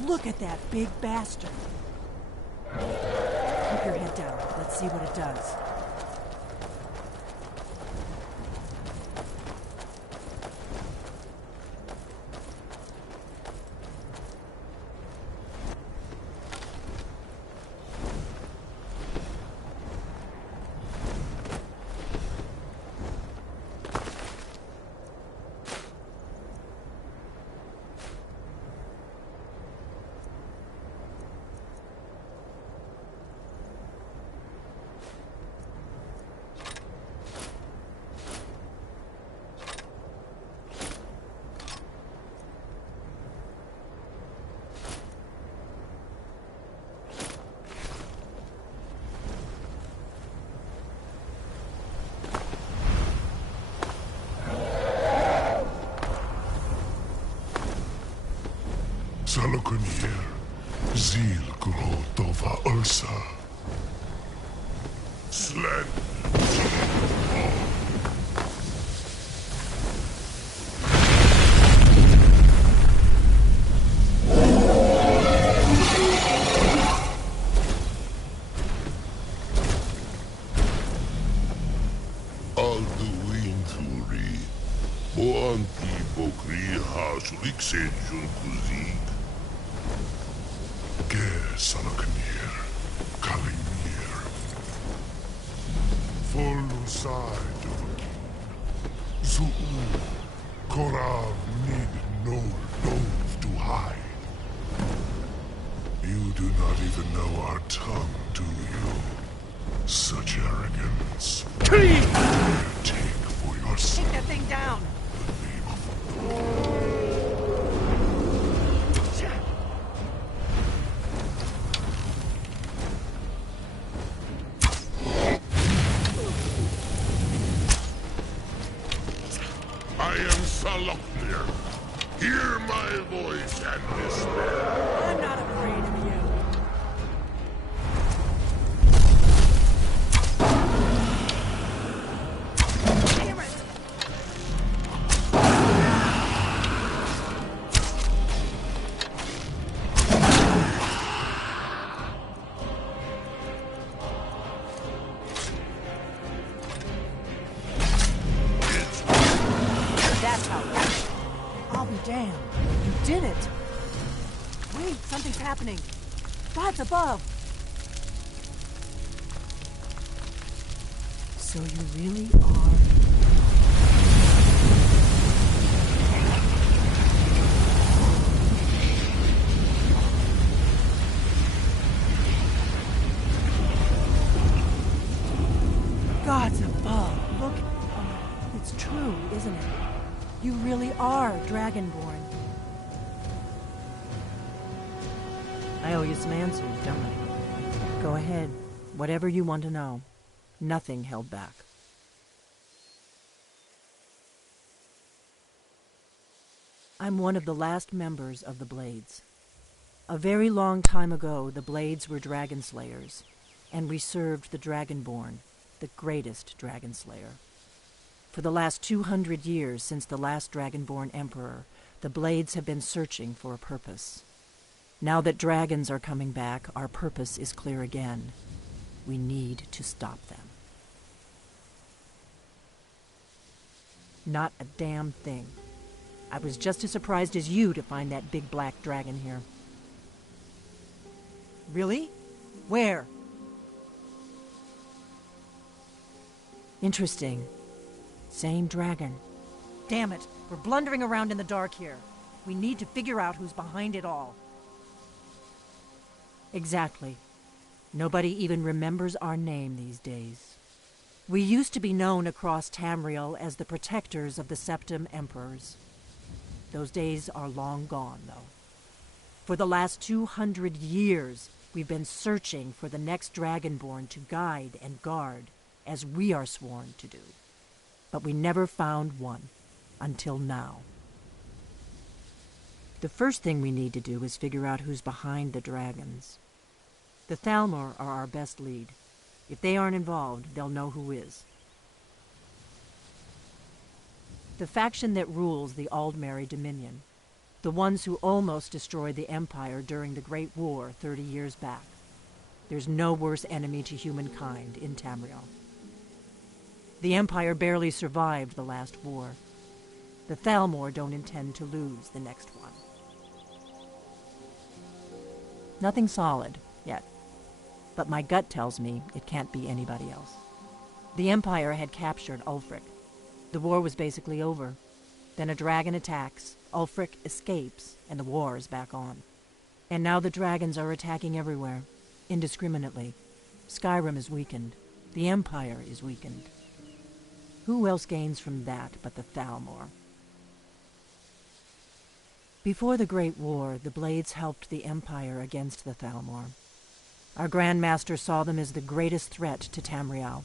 Look at that big bastard. Keep your head down. Let's see what it does. Salokunier, Zil Grotova Ursa. Sled. Alduin Turi. Boanti Bokri Hasliksen Junkuzik. Salokunier, Kalimir. Folusai Dovakin. Zuu, Korav Nid Nol Dov to hide. You do not even know our tongue, do you? Such arrogance. Take for yourself. Take that thing down! The name of the Lord. I am Saloknir. Hear my voice and despair. I'm not afraid of you. Damn it! That's how. I'll be damned. You did it. Wait, something's happening. God's above. So you really are... God's above. Look. It's true, isn't it? You really are Dragonborn. I owe you some answers, don't I? Go ahead. Whatever you want to know. Nothing held back. I'm one of the last members of the Blades. A very long time ago, the Blades were dragon slayers, and we served the Dragonborn, the greatest dragon slayer. For the last 200 years since the last Dragonborn Emperor, the Blades have been searching for a purpose. Now that dragons are coming back, our purpose is clear again. We need to stop them. Not a damn thing. I was just as surprised as you to find that big black dragon here. Really? Where? Interesting. Same dragon. Damn it, we're blundering around in the dark here. We need to figure out who's behind it all. Exactly. Nobody even remembers our name these days. We used to be known across Tamriel as the protectors of the Septim Emperors. Those days are long gone, though. For the last 200 years, we've been searching for the next Dragonborn to guide and guard, as we are sworn to do. But we never found one, until now. The first thing we need to do is figure out who's behind the dragons. The Thalmor are our best lead. If they aren't involved, they'll know who is. The faction that rules the Aldmeri Dominion. The ones who almost destroyed the Empire during the Great War 30 years back. There's no worse enemy to humankind in Tamriel. The Empire barely survived the last war. The Thalmor don't intend to lose the next one. Nothing solid, yet. But my gut tells me it can't be anybody else. The Empire had captured Ulfric. The war was basically over. Then a dragon attacks, Ulfric escapes, and the war is back on. And now the dragons are attacking everywhere, indiscriminately. Skyrim is weakened. The Empire is weakened. Who else gains from that but the Thalmor? Before the Great War, the Blades helped the Empire against the Thalmor. Our Grand Master saw them as the greatest threat to Tamriel.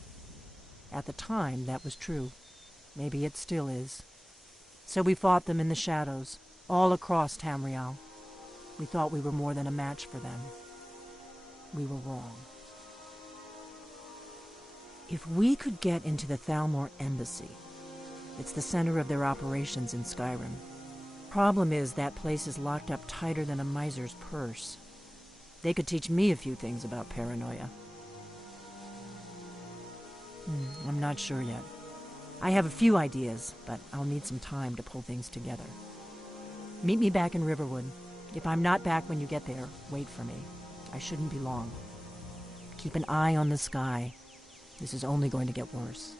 At the time, that was true. Maybe it still is. So we fought them in the shadows, all across Tamriel. We thought we were more than a match for them. We were wrong. If we could get into the Thalmor embassy, it's the center of their operations in Skyrim. Problem is, that place is locked up tighter than a miser's purse. They could teach me a few things about paranoia. I'm not sure yet. I have a few ideas, but I'll need some time to pull things together. Meet me back in Riverwood. If I'm not back when you get there, wait for me. I shouldn't be long. Keep an eye on the sky. This is only going to get worse.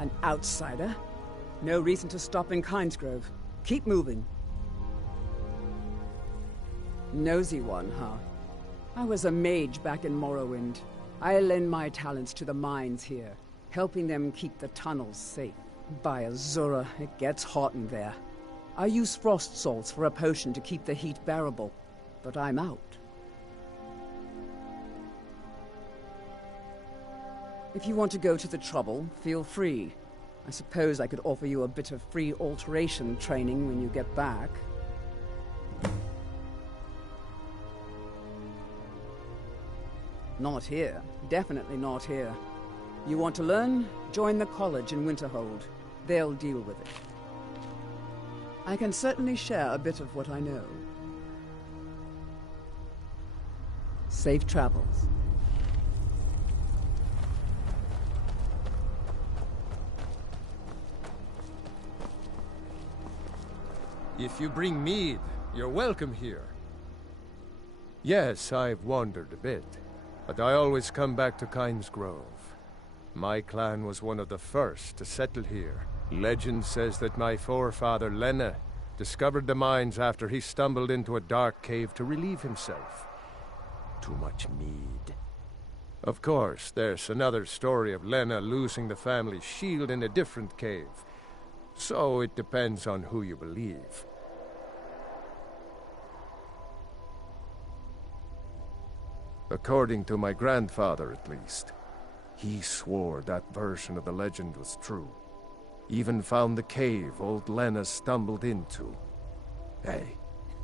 An outsider? No reason to stop in Kynesgrove. Keep moving. Nosy one, huh? I was a mage back in Morrowind. I lend my talents to the mines here, helping them keep the tunnels safe. By Azura, it gets hot in there. I use frost salts for a potion to keep the heat bearable, but I'm out. If you want to go to the trouble, feel free. I suppose I could offer you a bit of free alteration training when you get back. Not here. Definitely not here. You want to learn? Join the college in Winterhold. They'll deal with it. I can certainly share a bit of what I know. Safe travels. If you bring mead, you're welcome here. Yes, I've wandered a bit, but I always come back to Kynesgrove. My clan was one of the first to settle here. Legend says that my forefather Lena Discovered the mines after he stumbled into a dark cave to relieve himself. Too much mead. Of course, there's another story of Lena losing the family shield in a different cave. So it depends on who you believe. According to my grandfather, at least. He swore that version of the legend was true. Even found the cave old Lena stumbled into. Hey,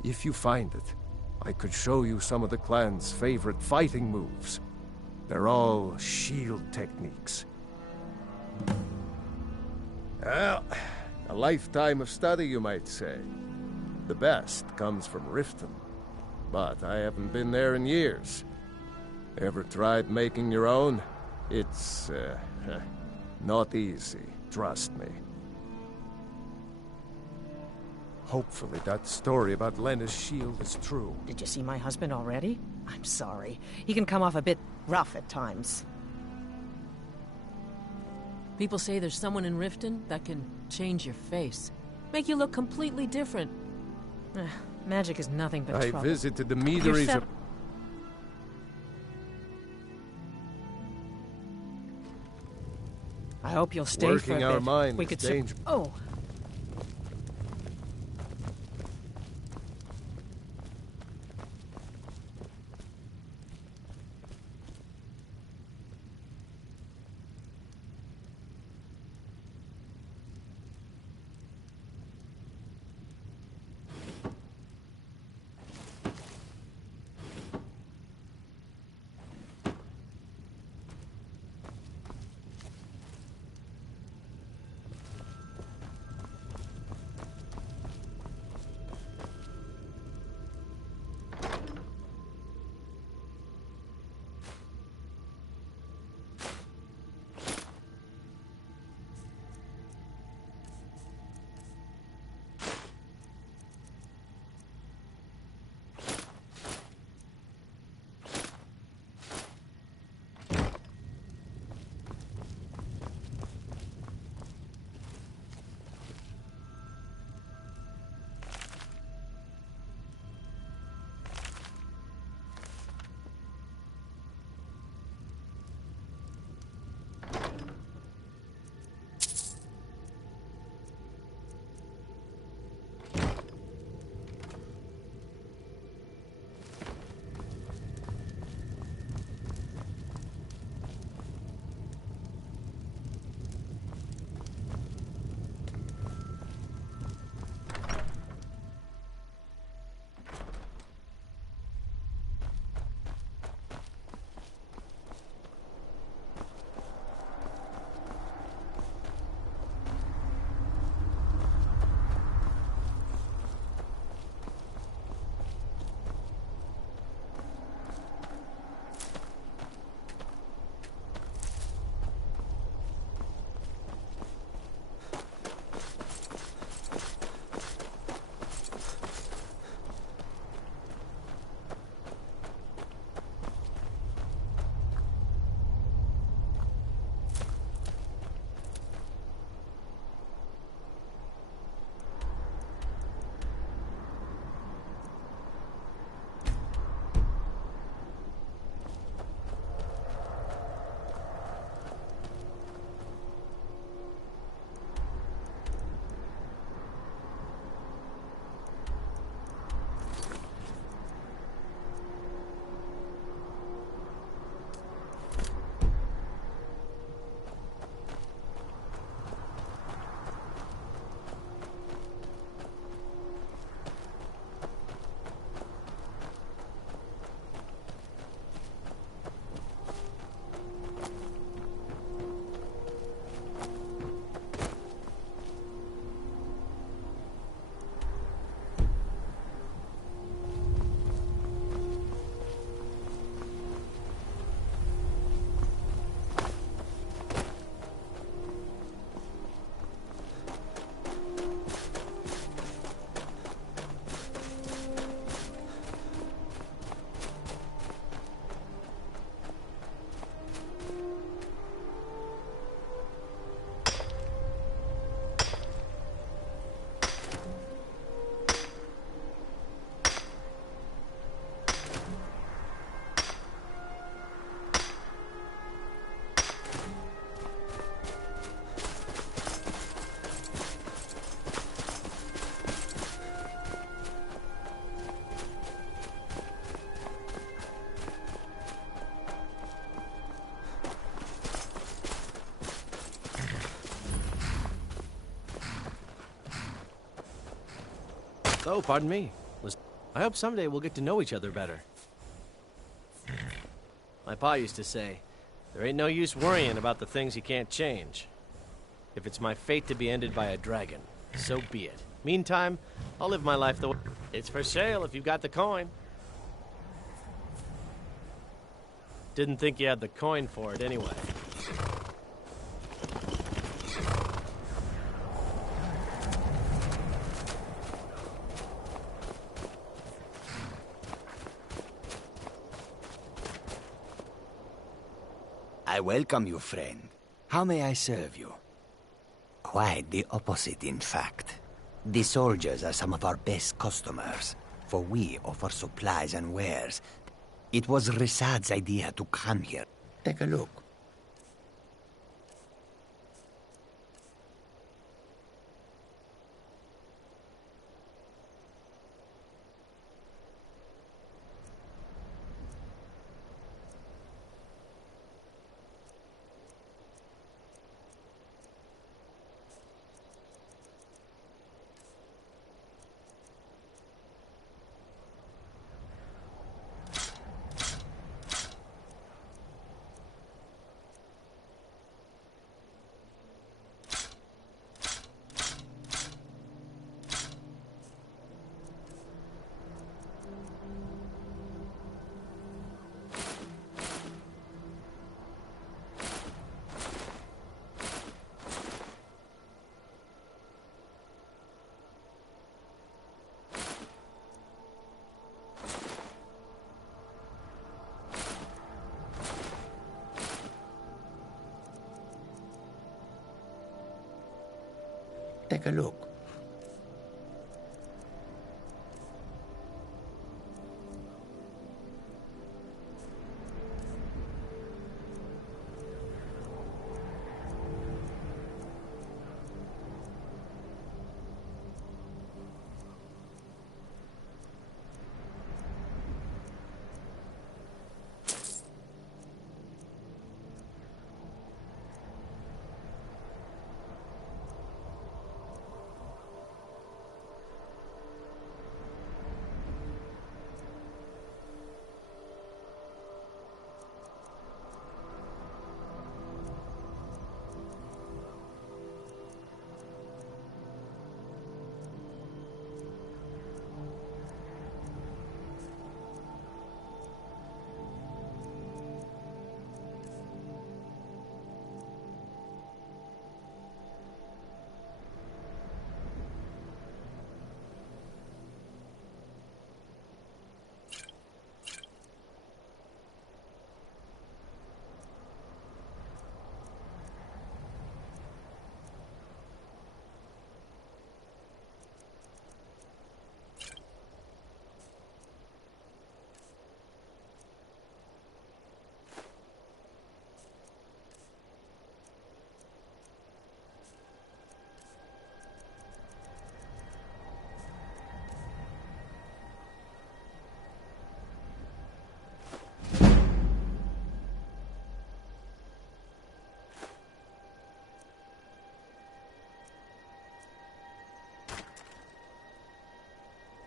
if you find it, I could show you some of the clan's favorite fighting moves. They're all shield techniques. Well, a lifetime of study, you might say. The best comes from Riften, but I haven't been there in years. Ever tried making your own? It's, not easy, trust me. Hopefully that story about Lena's shield is true. Did you see my husband already? I'm sorry. He can come off a bit rough at times. People say there's someone in Riften that can change your face. Make you look completely different. Magic is nothing but I trouble. visited the meaderies of... I hope you'll stay Working for a bit. our mind We is could dangerous. Oh. Oh, pardon me. I hope someday we'll get to know each other better. My pa used to say, there ain't no use worrying about the things you can't change. If it's my fate to be ended by a dragon, so be it. Meantime, I'll live my life the way... It's for sale if you've got the coin. Didn't think you had the coin for it anyway. I welcome you, friend. How may I serve you? Quite the opposite, in fact. The soldiers are some of our best customers, for we offer supplies and wares. It was Risad's idea to come here. Take a look. Take a look.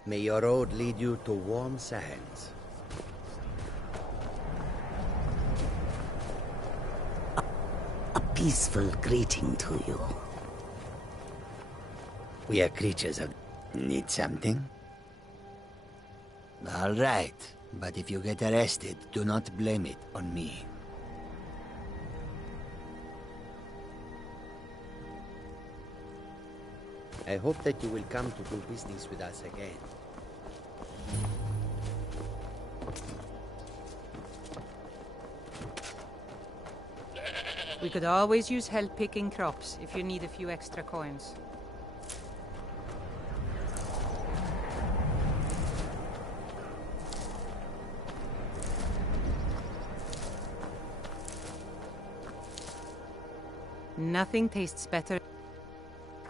May your road lead you to warm sands. A peaceful greeting to you. We are creatures of... Need something? All right, but if you get arrested, do not blame it on me. I hope that you will come to do business with us again. We could always use help picking crops if you need a few extra coins. Nothing tastes better.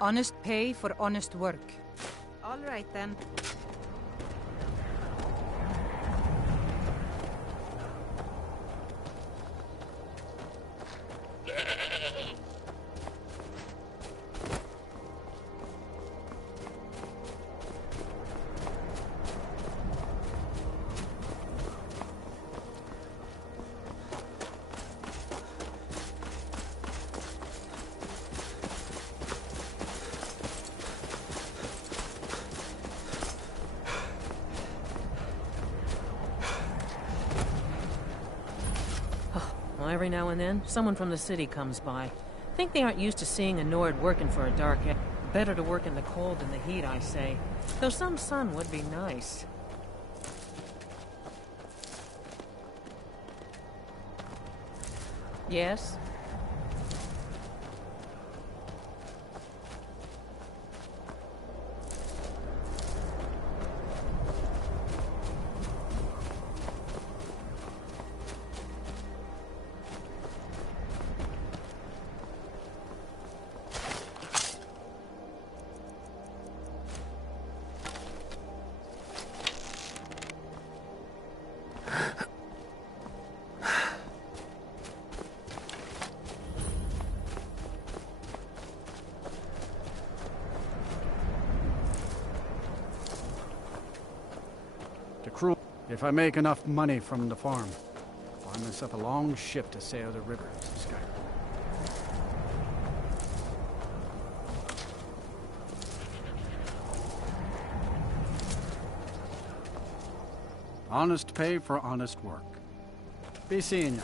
Honest pay for honest work. All right, then. Well, every now and then, someone from the city comes by. Think they aren't used to seeing a Nord working for a dark head. Better to work in the cold than the heat, I say. Though some sun would be nice. Yes? If I make enough money from the farm, I'll find myself a long ship to sail the rivers of Skyrim. Honest pay for honest work. Be seeing ya.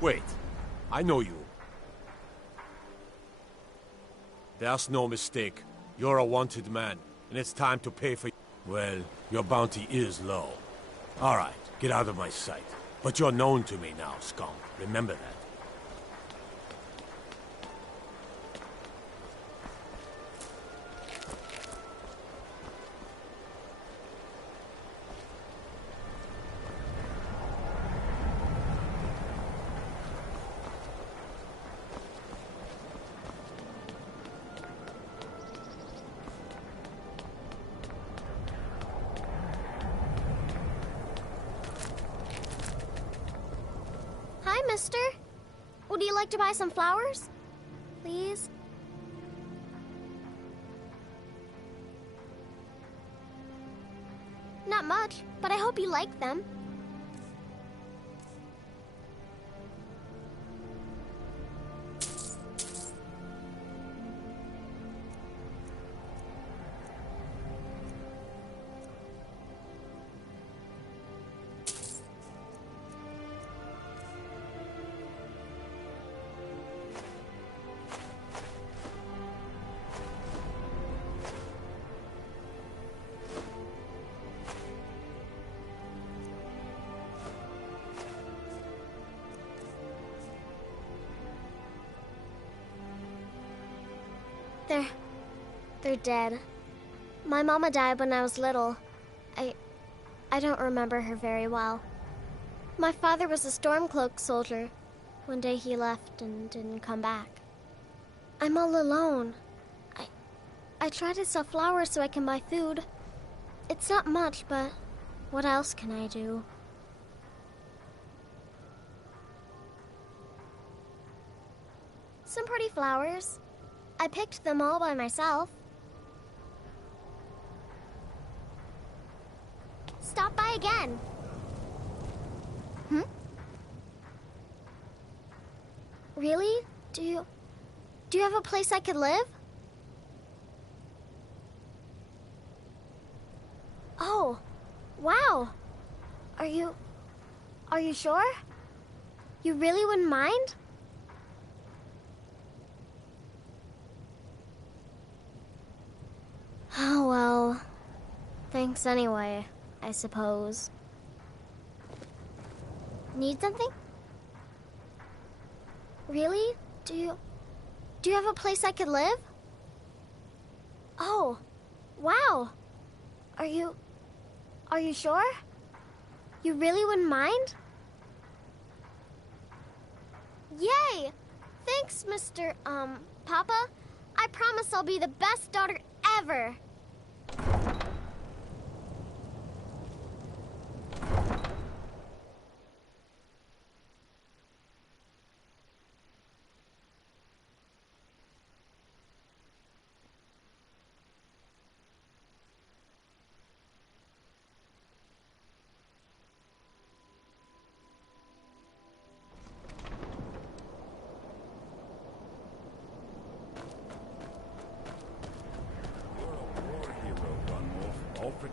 Wait, I know you. There's no mistake. You're a wanted man, and it's time to pay for... Well, your bounty is low. All right, get out of my sight. But you're known to me now, skunk. Remember that. Hi, mister. Would you like to buy some flowers? Please? Not much, but I hope you like them. They're dead. My mama died when I was little. I don't remember her very well. My father was a Stormcloak soldier. One day he left and didn't come back. I'm all alone. I try to sell flowers so I can buy food. It's not much, but what else can I do? Some pretty flowers. I picked them all by myself. Stop by again. Really? Do you have a place I could live? Oh, wow. Are you sure? You really wouldn't mind? Oh, well, thanks anyway, I suppose. Need something? Really? Do you have a place I could live? Oh, wow. Are you sure? You really wouldn't mind? Yay! Thanks, Mr. Papa. I promise I'll be the best daughter ever.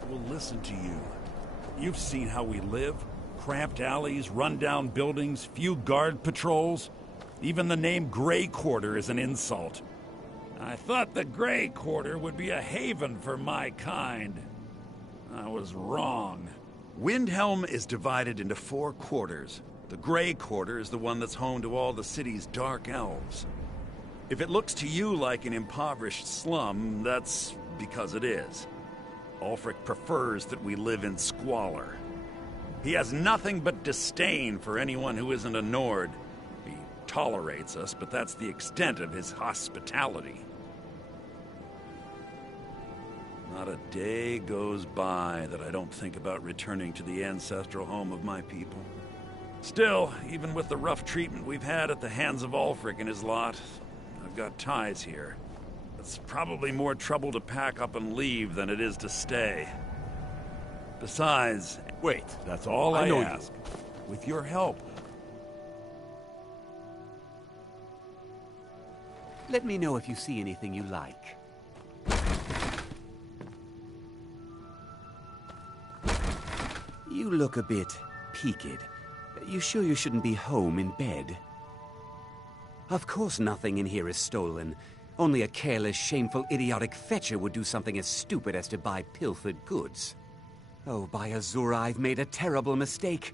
Will listen to you. You've seen how we live. Cramped alleys, run-down buildings, few guard patrols. Even the name Grey Quarter is an insult. I thought the Grey Quarter would be a haven for my kind. I was wrong. Windhelm is divided into 4 quarters. The Grey Quarter is the one that's home to all the city's dark elves. If it looks to you like an impoverished slum, that's because it is. Ulfric prefers that we live in squalor. He has nothing but disdain for anyone who isn't a Nord. He tolerates us, but that's the extent of his hospitality. Not a day goes by that I don't think about returning to the ancestral home of my people. Still, even with the rough treatment we've had at the hands of Ulfric and his lot, I've got ties here. It's probably more trouble to pack up and leave than it is to stay. Besides... Wait, that's all I ask. You. With your help. Let me know if you see anything you like. You look a bit peaked. You sure you shouldn't be home in bed? Of course nothing in here is stolen. Only a careless, shameful, idiotic fetcher would do something as stupid as to buy pilfered goods. Oh, by Azura, I've made a terrible mistake.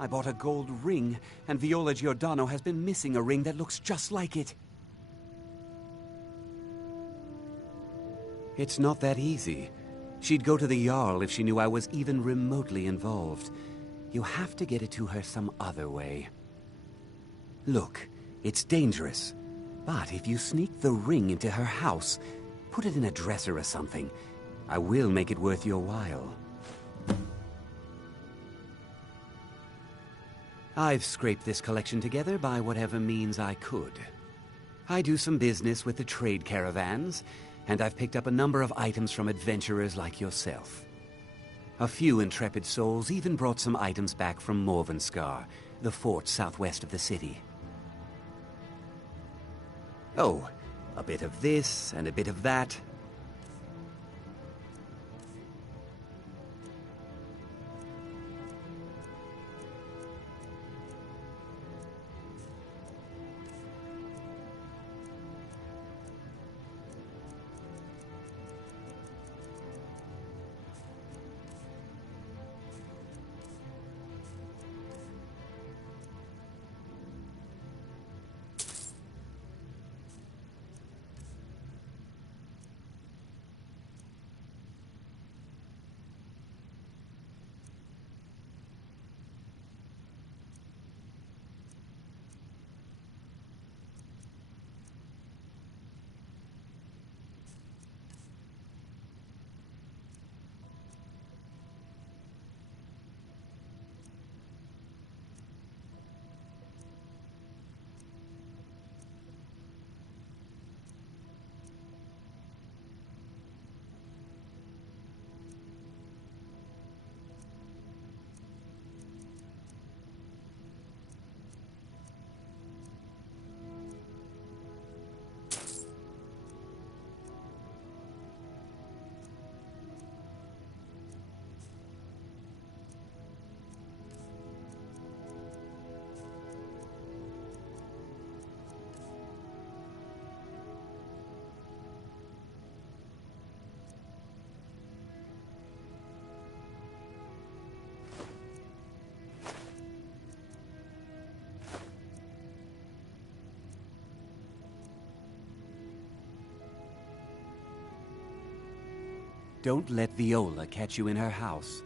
I bought a gold ring, and Viola Giordano has been missing a ring that looks just like it. It's not that easy. She'd go to the Jarl if she knew I was even remotely involved. You have to get it to her some other way. Look, it's dangerous. But if you sneak the ring into her house, put it in a dresser or something, I will make it worth your while. I've scraped this collection together by whatever means I could. I do some business with the trade caravans, and I've picked up a number of items from adventurers like yourself. A few intrepid souls even brought some items back from Morvenskar, the fort southwest of the city. Oh, a bit of this and a bit of that. Don't let Viola catch you in her house.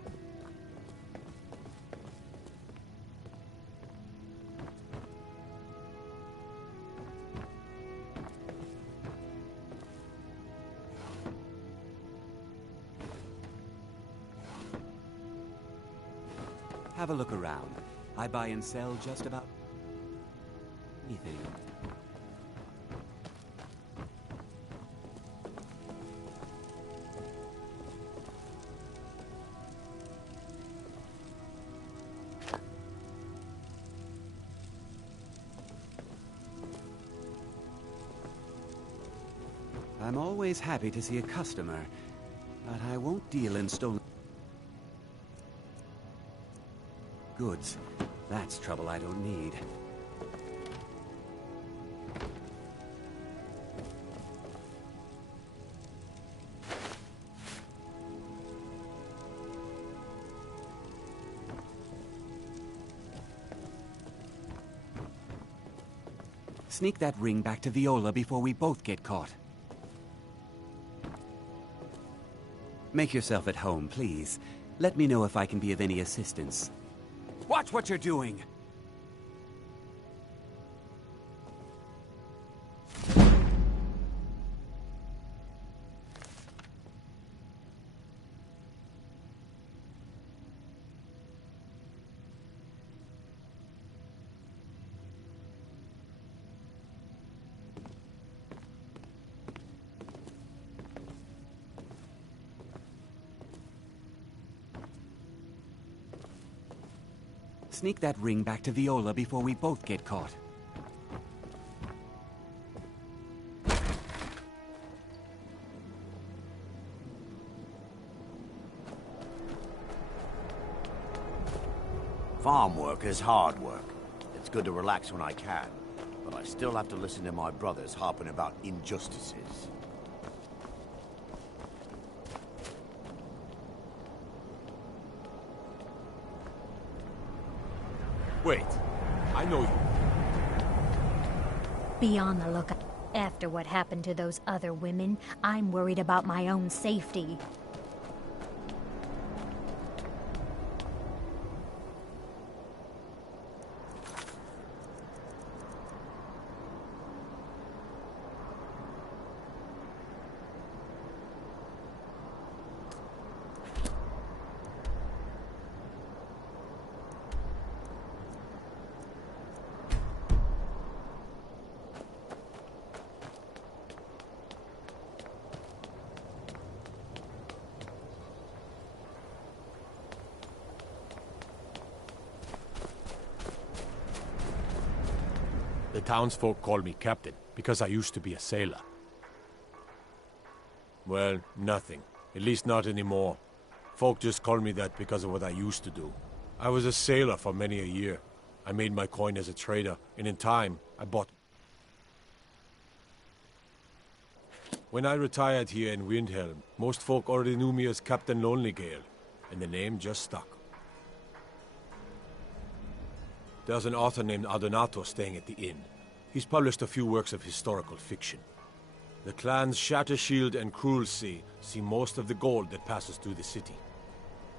Have a look around. I buy and sell just about anything. I'm always happy to see a customer, but I won't deal in stolen goods. That's trouble I don't need. Sneak that ring back to Viola before we both get caught. Make yourself at home, please. Let me know if I can be of any assistance. Watch what you're doing! Sneak that ring back to Viola before we both get caught. Farm work is hard work. It's good to relax when I can, but I still have to listen to my brothers harping about injustices. Wait, I know you. Be on the lookout. After what happened to those other women, I'm worried about my own safety. The townsfolk call me captain, because I used to be a sailor. Well, nothing. At least not anymore. Folk just call me that because of what I used to do. I was a sailor for many a year. I made my coin as a trader, and in time, I bought... When I retired here in Windhelm, most folk already knew me as Captain Lonelygale, and the name just stuck. There's an author named Adonato staying at the inn. He's published a few works of historical fiction. The clans Shattershield and Cruelsea see most of the gold that passes through the city.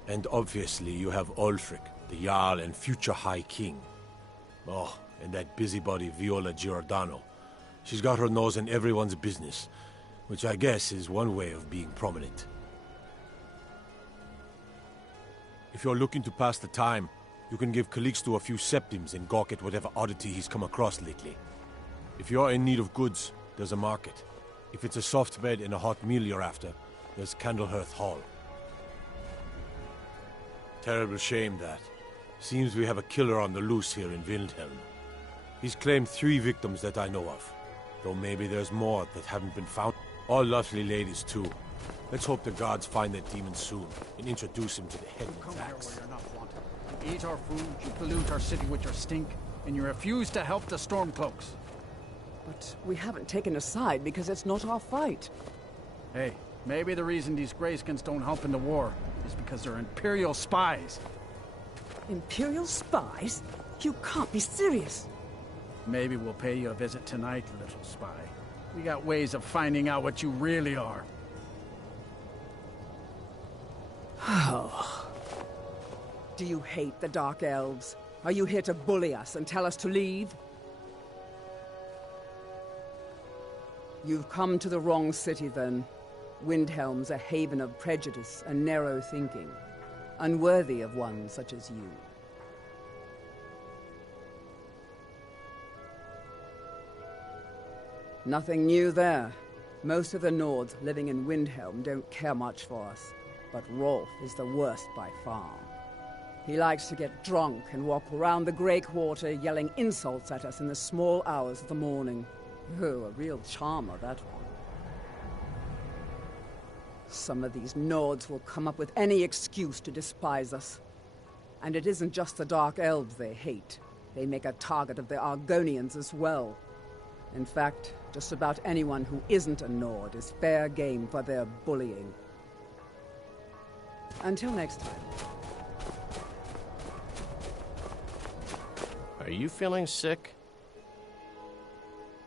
And obviously you have Ulfric, the Jarl and future High King. Oh, and that busybody Viola Giordano. She's got her nose in everyone's business, which I guess is one way of being prominent. If you're looking to pass the time, you can give Calixto a few septims and gawk at whatever oddity he's come across lately. If you're in need of goods, there's a market. If it's a soft bed and a hot meal you're after, there's Candlehearth Hall. Terrible shame that. Seems we have a killer on the loose here in Windhelm. He's claimed 3 victims that I know of, though maybe there's more that haven't been found. All lovely ladies too. Let's hope the gods find that demon soon and introduce him to the head of the axe. You eat our food, you pollute our city with your stink, and you refuse to help the Stormcloaks. But we haven't taken a side because it's not our fight. Hey, maybe the reason these Greyskins don't help in the war is because they're Imperial spies. Imperial spies? You can't be serious. Maybe we'll pay you a visit tonight, little spy. We got ways of finding out what you really are. Oh. Do you hate the Dark Elves? Are you here to bully us and tell us to leave? You've come to the wrong city, then. Windhelm's a haven of prejudice and narrow thinking, unworthy of one such as you. Nothing new there. Most of the Nords living in Windhelm don't care much for us, but Rolf is the worst by far. He likes to get drunk and walk around the Grey Quarter yelling insults at us in the small hours of the morning. Oh, a real charmer, that one. Some of these Nords will come up with any excuse to despise us. And it isn't just the Dark Elves they hate. They make a target of the Argonians as well. In fact, just about anyone who isn't a Nord is fair game for their bullying. Until next time. Are you feeling sick?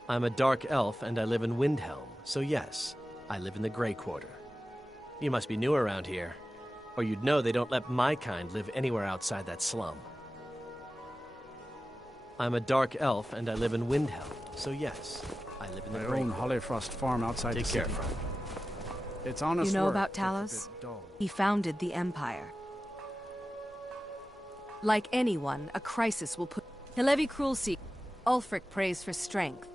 I'm a dark elf and I live in Windhelm, so yes, I live in the Grey Quarter. You must be new around here, or you'd know they don't let my kind live anywhere outside that slum. I'm a dark elf and I live in Windhelm, so yes, I live in the Grey own Quarter. Hollyfrost farm outside the city. Take care, Frank. It's honest You know work, about just a Talos? bit dull. He founded the Empire. Like anyone, a crisis will put... To levy cruelty, Ulfric prays for strength.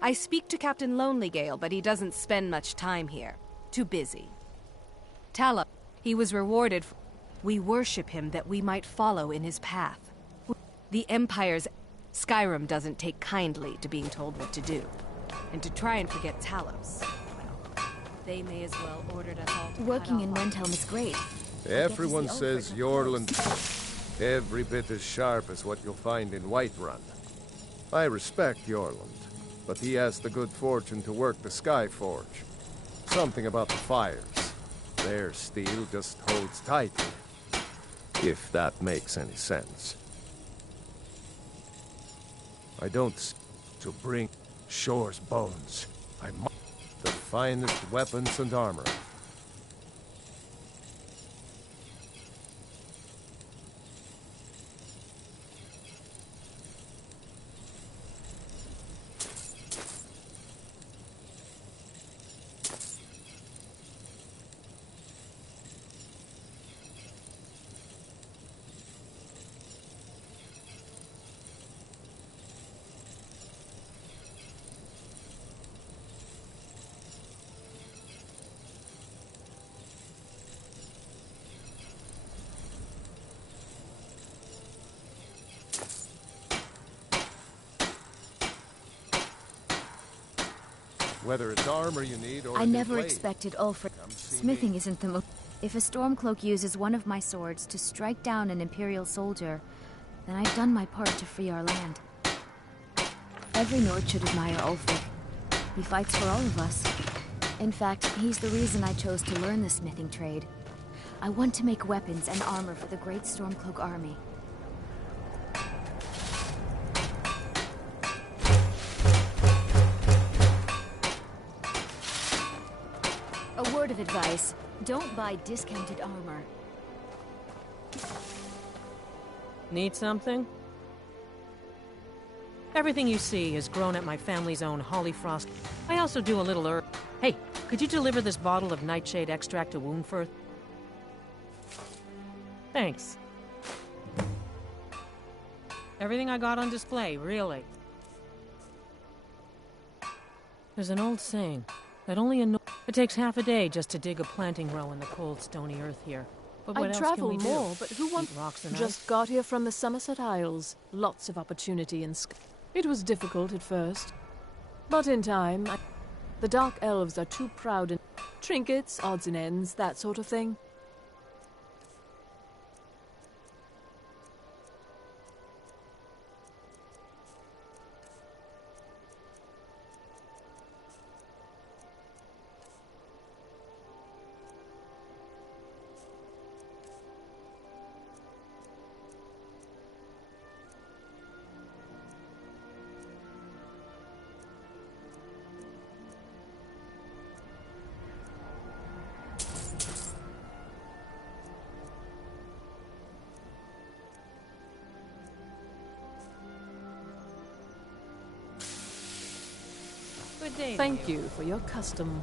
I speak to Captain Lonelygale, but he doesn't spend much time here. Too busy. Talos, he was rewarded for... We worship him that we might follow in his path. The Empire's... Skyrim doesn't take kindly to being told what to do. And to try and forget Talos, well, they may as well ordered us all to Working in Windhelm is great. Everyone says Jorland... Every bit as sharp as what you'll find in Whiterun. I respect Yorland, but he has the good fortune to work the Skyforge. Something about the fires. Their steel just holds tight. If that makes any sense. I don't to bring Shore's bones. I must the finest weapons and armor. Whether it's armor you need or I a new never blade. expected Ulfric. Smithing isn't the most. If a Stormcloak uses one of my swords to strike down an Imperial soldier, then I've done my part to free our land. Every Nord should admire Ulfric. He fights for all of us. In fact, he's the reason I chose to learn the smithing trade. I want to make weapons and armor for the great Stormcloak army. A word of advice. Don't buy discounted armor. Need something? Everything you see is grown at my family's own Hollyfrost. I also do a little herb. Hey, could you deliver this bottle of nightshade extract to Woundfirth? Thanks. Everything I got on display, really. There's an old saying that only it takes half a day just to dig a planting row in the cold, stony earth here. But what I'd else travel can we more, do? but who Eat wants... rocks and Just got here from the Somerset Isles. Lots of opportunity in It was difficult at first. But in time, the Dark Elves are too proud and... Trinkets, odds and ends, that sort of thing. Good day. Thank you for your custom.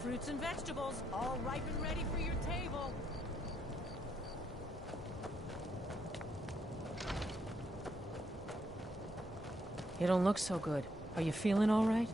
Fruits and vegetables, all ripe and ready for your table. You don't look so good. Are you feeling all right?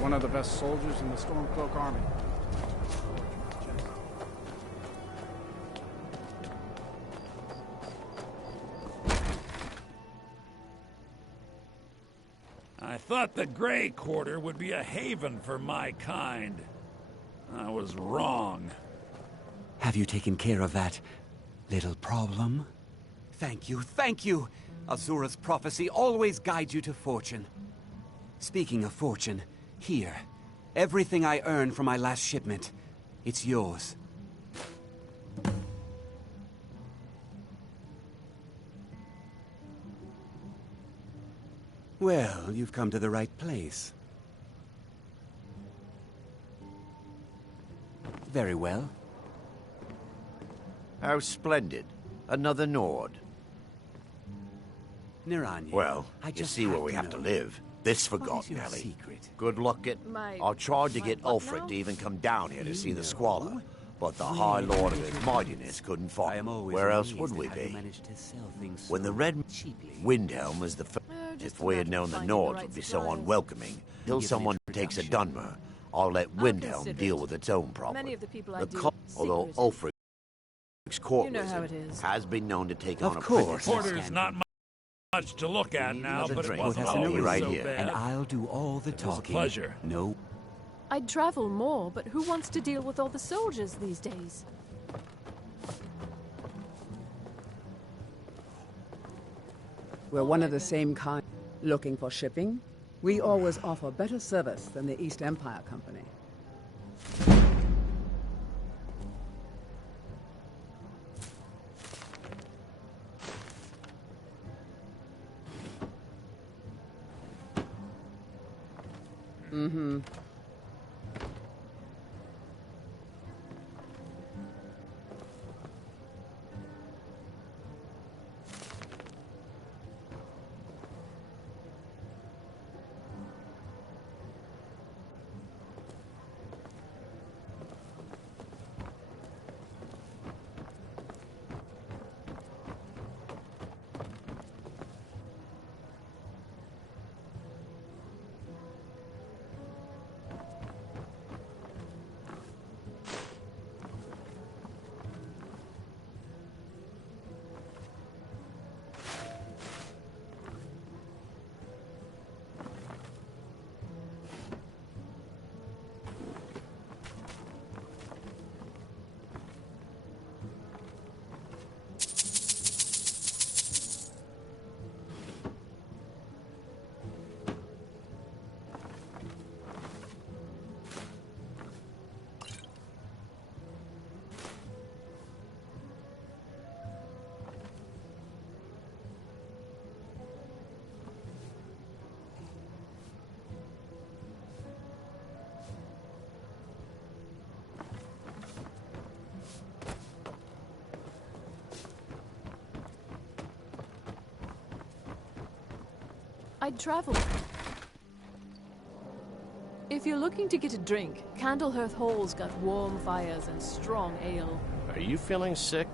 one of the best soldiers in the Stormcloak army. I thought the Grey Quarter would be a haven for my kind. I was wrong. Have you taken care of that little problem? Thank you, thank you! Azura's prophecy always guides you to fortune. Speaking of fortune, here. Everything I earned from my last shipment. It's yours. Well, you've come to the right place. Very well. How splendid. Another Nord. Niranya, Well, I you just see where we to have to know. live. This What is forgotten, your Ellie. secret? Good luck getting... I tried to get Ulfric to even come down here to see the Squalor, but the High Lord of his mightiness couldn't find him. Where else would we be? When the Red Windhelm was the first... If we had known the Nords would be so unwelcoming, till someone takes a Dunmer, I'll let Windhelm deal with its own problem. Many of the people I deal with Although secretive. Ulfric's court You know how wizard it is. has been known to take Of on a course. Quarter's not much to look at now, but it drink. wasn't Put us in a always right so here. bad. And I'll do all the It was a talking. pleasure. No. I'd travel more, but who wants to deal with all the soldiers these days? We're one of the same kind. Looking for shipping? We always offer better service than the East Empire Company. Mm-hmm. I'd travel. If you're looking to get a drink, Candlehearth Hall's got warm fires and strong ale. Are you feeling sick?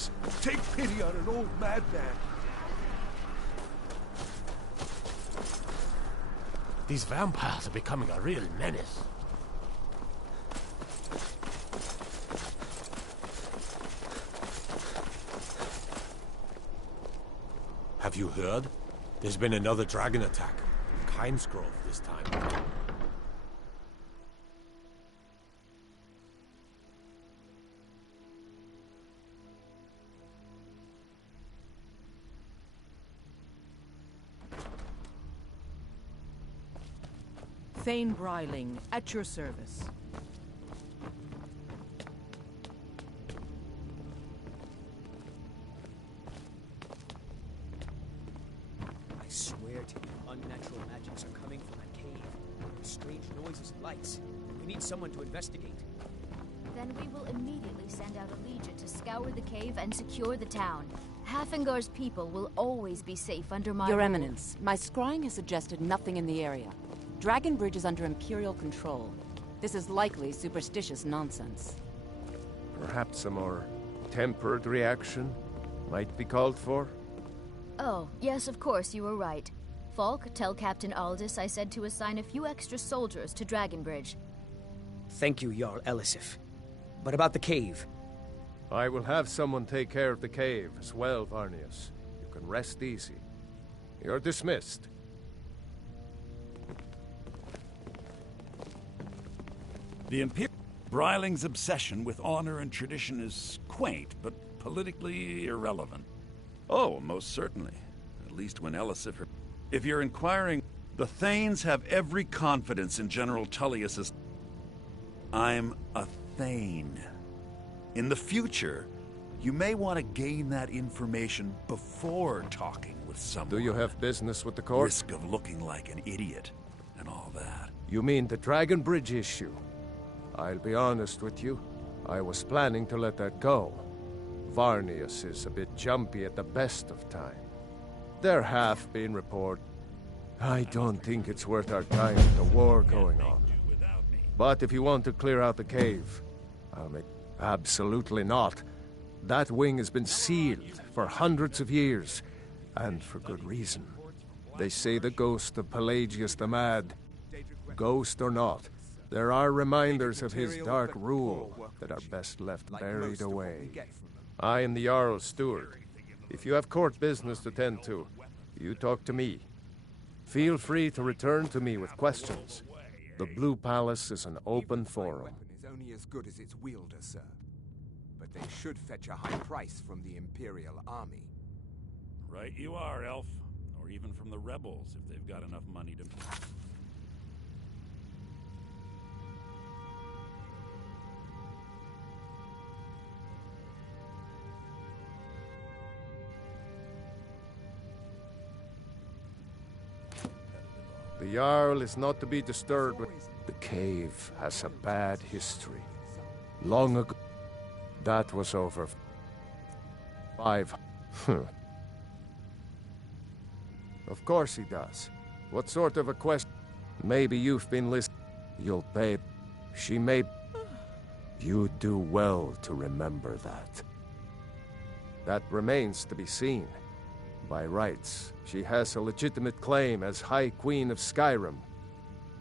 Please, take pity on an old madman. These vampires are becoming a real menace. Have you heard? There's been another dragon attack. Kinesgrove this time. Thane Bryling, at your service. I swear to you, unnatural magics are coming from that cave. Strange noises and lights. We need someone to investigate. Then we will immediately send out a legion to scour the cave and secure the town. Halfingar's people will always be safe under my Your rule. Eminence, my scrying has suggested nothing in the area. Dragon Bridge is under Imperial control. This is likely superstitious nonsense. Perhaps a more tempered reaction might be called for? Oh, yes, of course, you were right. Falk, tell Captain Aldous I said to assign a few extra soldiers to Dragonbridge. Thank you, Jarl Elisif. But about the cave? I will have someone take care of the cave as well, Varnius. You can rest easy. You're dismissed. The Bryling's obsession with honor and tradition is quaint, but politically irrelevant. Oh, most certainly. At least when Elisif... If you're inquiring, the Thanes have every confidence in General Tullius's... I'm a Thane. In the future, you may want to gain that information before talking with someone. Do you have business with the court? Risk of looking like an idiot and all that. You mean the Dragon Bridge issue? I'll be honest with you. I was planning to let that go. Varnius is a bit jumpy at the best of time. There have been reports. I don't think it's worth our time with the war going on. But if you want to clear out the cave, I'll make... Absolutely not. That wing has been sealed for hundreds of years, and for good reason. They say the ghost of Pelagius the Mad, ghost or not, there are reminders of his dark rule that are best left buried away. I am the Jarl's steward. If you have court business to tend to, you talk to me. Feel free to return to me with questions. The Blue Palace is an open forum. Is only as good as its wielder, sir. But they should fetch a high price from the Imperial army. Right you are, Elf. Or even from the rebels, if they've got enough money to... The Jarl is not to be disturbed with... The cave has a bad history. Long ago... That was over... 5... Of course he does. What sort of a question? Maybe you've been listening. You'll pay... She may... You do well to remember that. That remains to be seen. By rights, she has a legitimate claim as High Queen of Skyrim.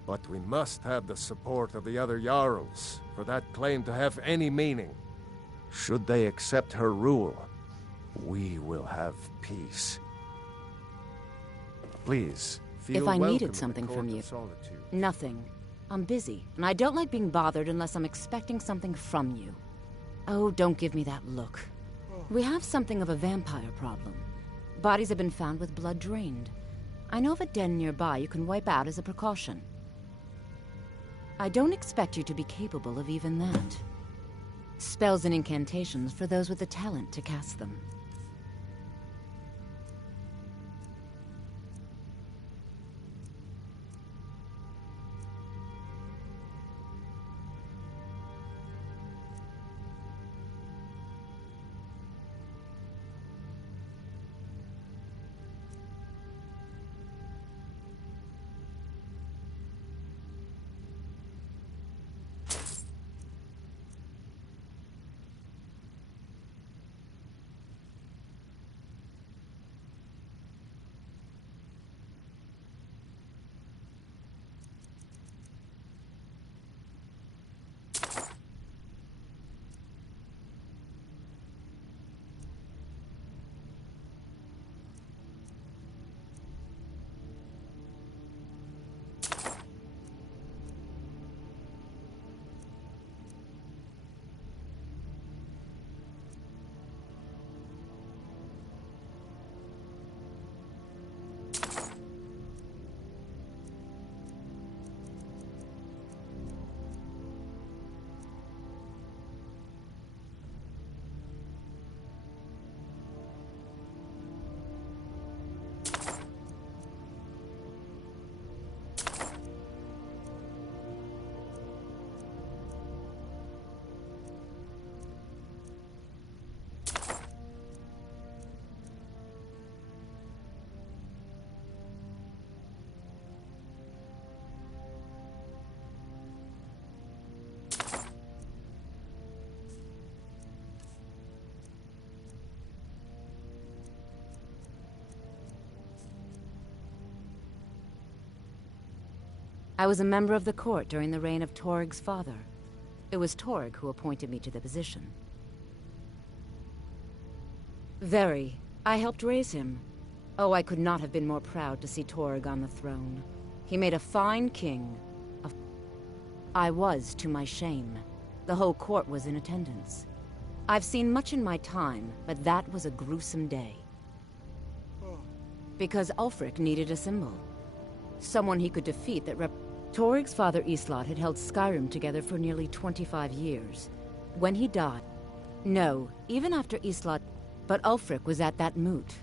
But we must have the support of the other Jarls for that claim to have any meaning. Should they accept her rule, we will have peace. Please, feel If I welcome needed in the something Court from of you. Solitude. Nothing. I'm busy, and I don't like being bothered unless I'm expecting something from you. Oh, don't give me that look. We have something of a vampire problem. Bodies have been found with blood drained. I know of a den nearby you can wipe out as a precaution. I don't expect you to be capable of even that. Spells and incantations for those with the talent to cast them. I was a member of the court during the reign of Torg's father. It was Torg who appointed me to the position. Very. I helped raise him. Oh, I could not have been more proud to see Torg on the throne. He made a fine king. I was, to my shame. The whole court was in attendance. I've seen much in my time, but that was a gruesome day. Because Ulfric needed a symbol. Someone he could defeat that Torg's father Islot had held Skyrim together for nearly 25 years. When he died... No, even after Islot... But Ulfric was at that moot.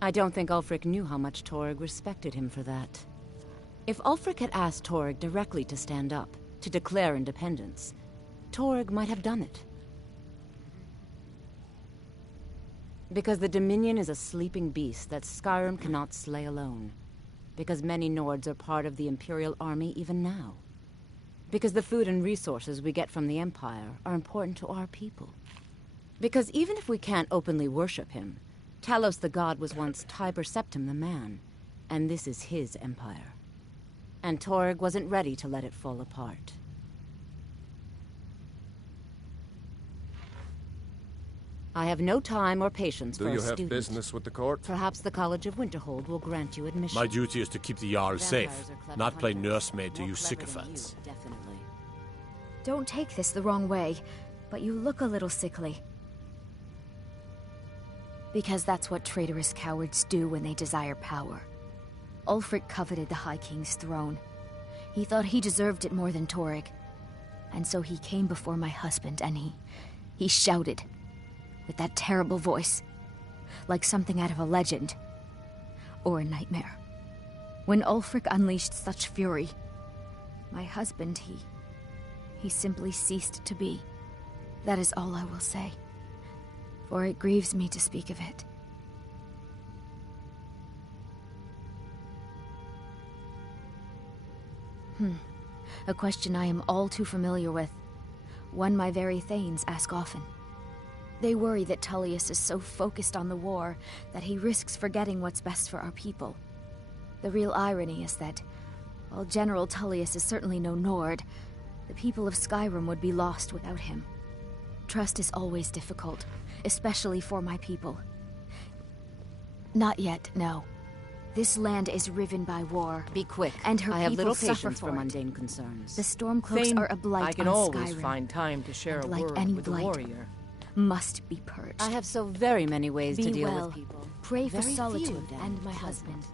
I don't think Ulfric knew how much Torg respected him for that. If Ulfric had asked Torg directly to stand up, to declare independence, Torg might have done it. Because the Dominion is a sleeping beast that Skyrim cannot slay alone. Because many Nords are part of the Imperial Army even now. Because the food and resources we get from the Empire are important to our people. Because even if we can't openly worship him, Talos the god was once Tiber Septim the man, and this is his empire. And Torg wasn't ready to let it fall apart. I have no time or patience for a student. Do you have business with the court? Perhaps the College of Winterhold will grant you admission. My duty is to keep the Jarl safe, not play nursemaid to you sycophants. Definitely. Don't take this the wrong way, but you look a little sickly. Because that's what traitorous cowards do when they desire power. Ulfric coveted the High King's throne. He thought he deserved it more than Torg. And so he came before my husband and he shouted. With that terrible voice. Like something out of a legend. Or a nightmare. When Ulfric unleashed such fury, my husband, he simply ceased to be. That is all I will say. For it grieves me to speak of it. A question I am all too familiar with. One my very Thanes ask often. They worry that Tullius is so focused on the war that he risks forgetting what's best for our people. The real irony is that, while General Tullius is certainly no Nord, the people of Skyrim would be lost without him. Trust is always difficult, especially for my people. Not yet, no. This land is riven by war. Be quick. And her I people have little suffer patience for it. mundane concerns. The Stormcloaks Thane, are a blight I can on always Skyrim. find time to share And a like word any with blight, a warrior. Must be purged. I have so very many ways Be to deal well. with people. Pray for Very few solitude of them and my pleasant. husband.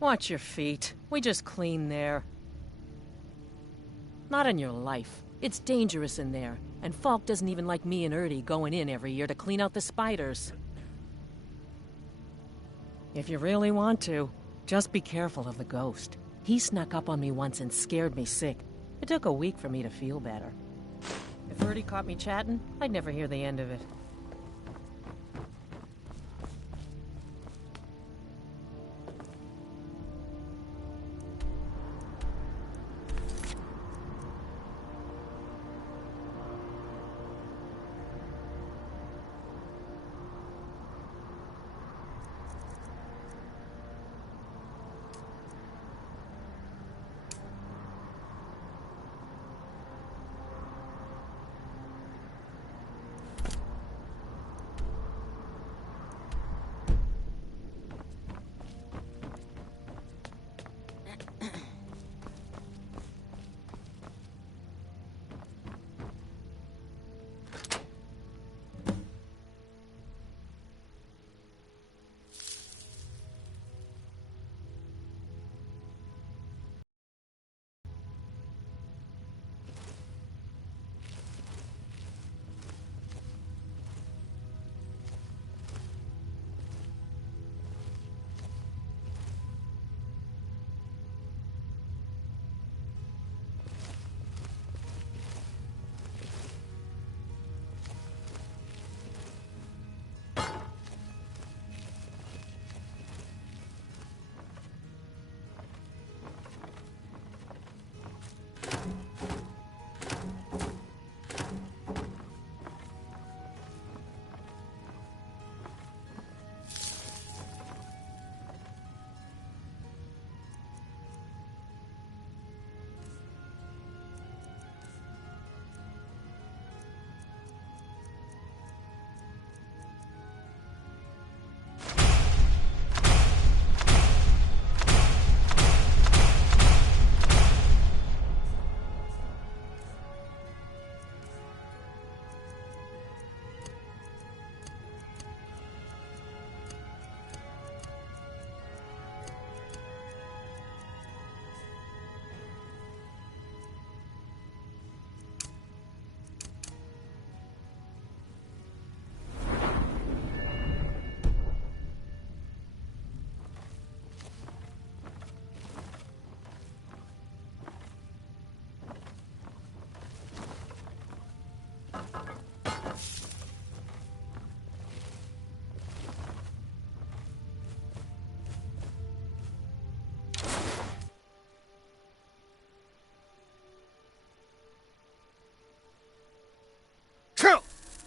Watch your feet. We just clean there. Not in your life. It's dangerous in there, and Falk doesn't even like me and Ertie going in every year to clean out the spiders. If you really want to, just be careful of the ghost. He snuck up on me once and scared me sick. It took a week for me to feel better. If Ertie caught me chatting, I'd never hear the end of it.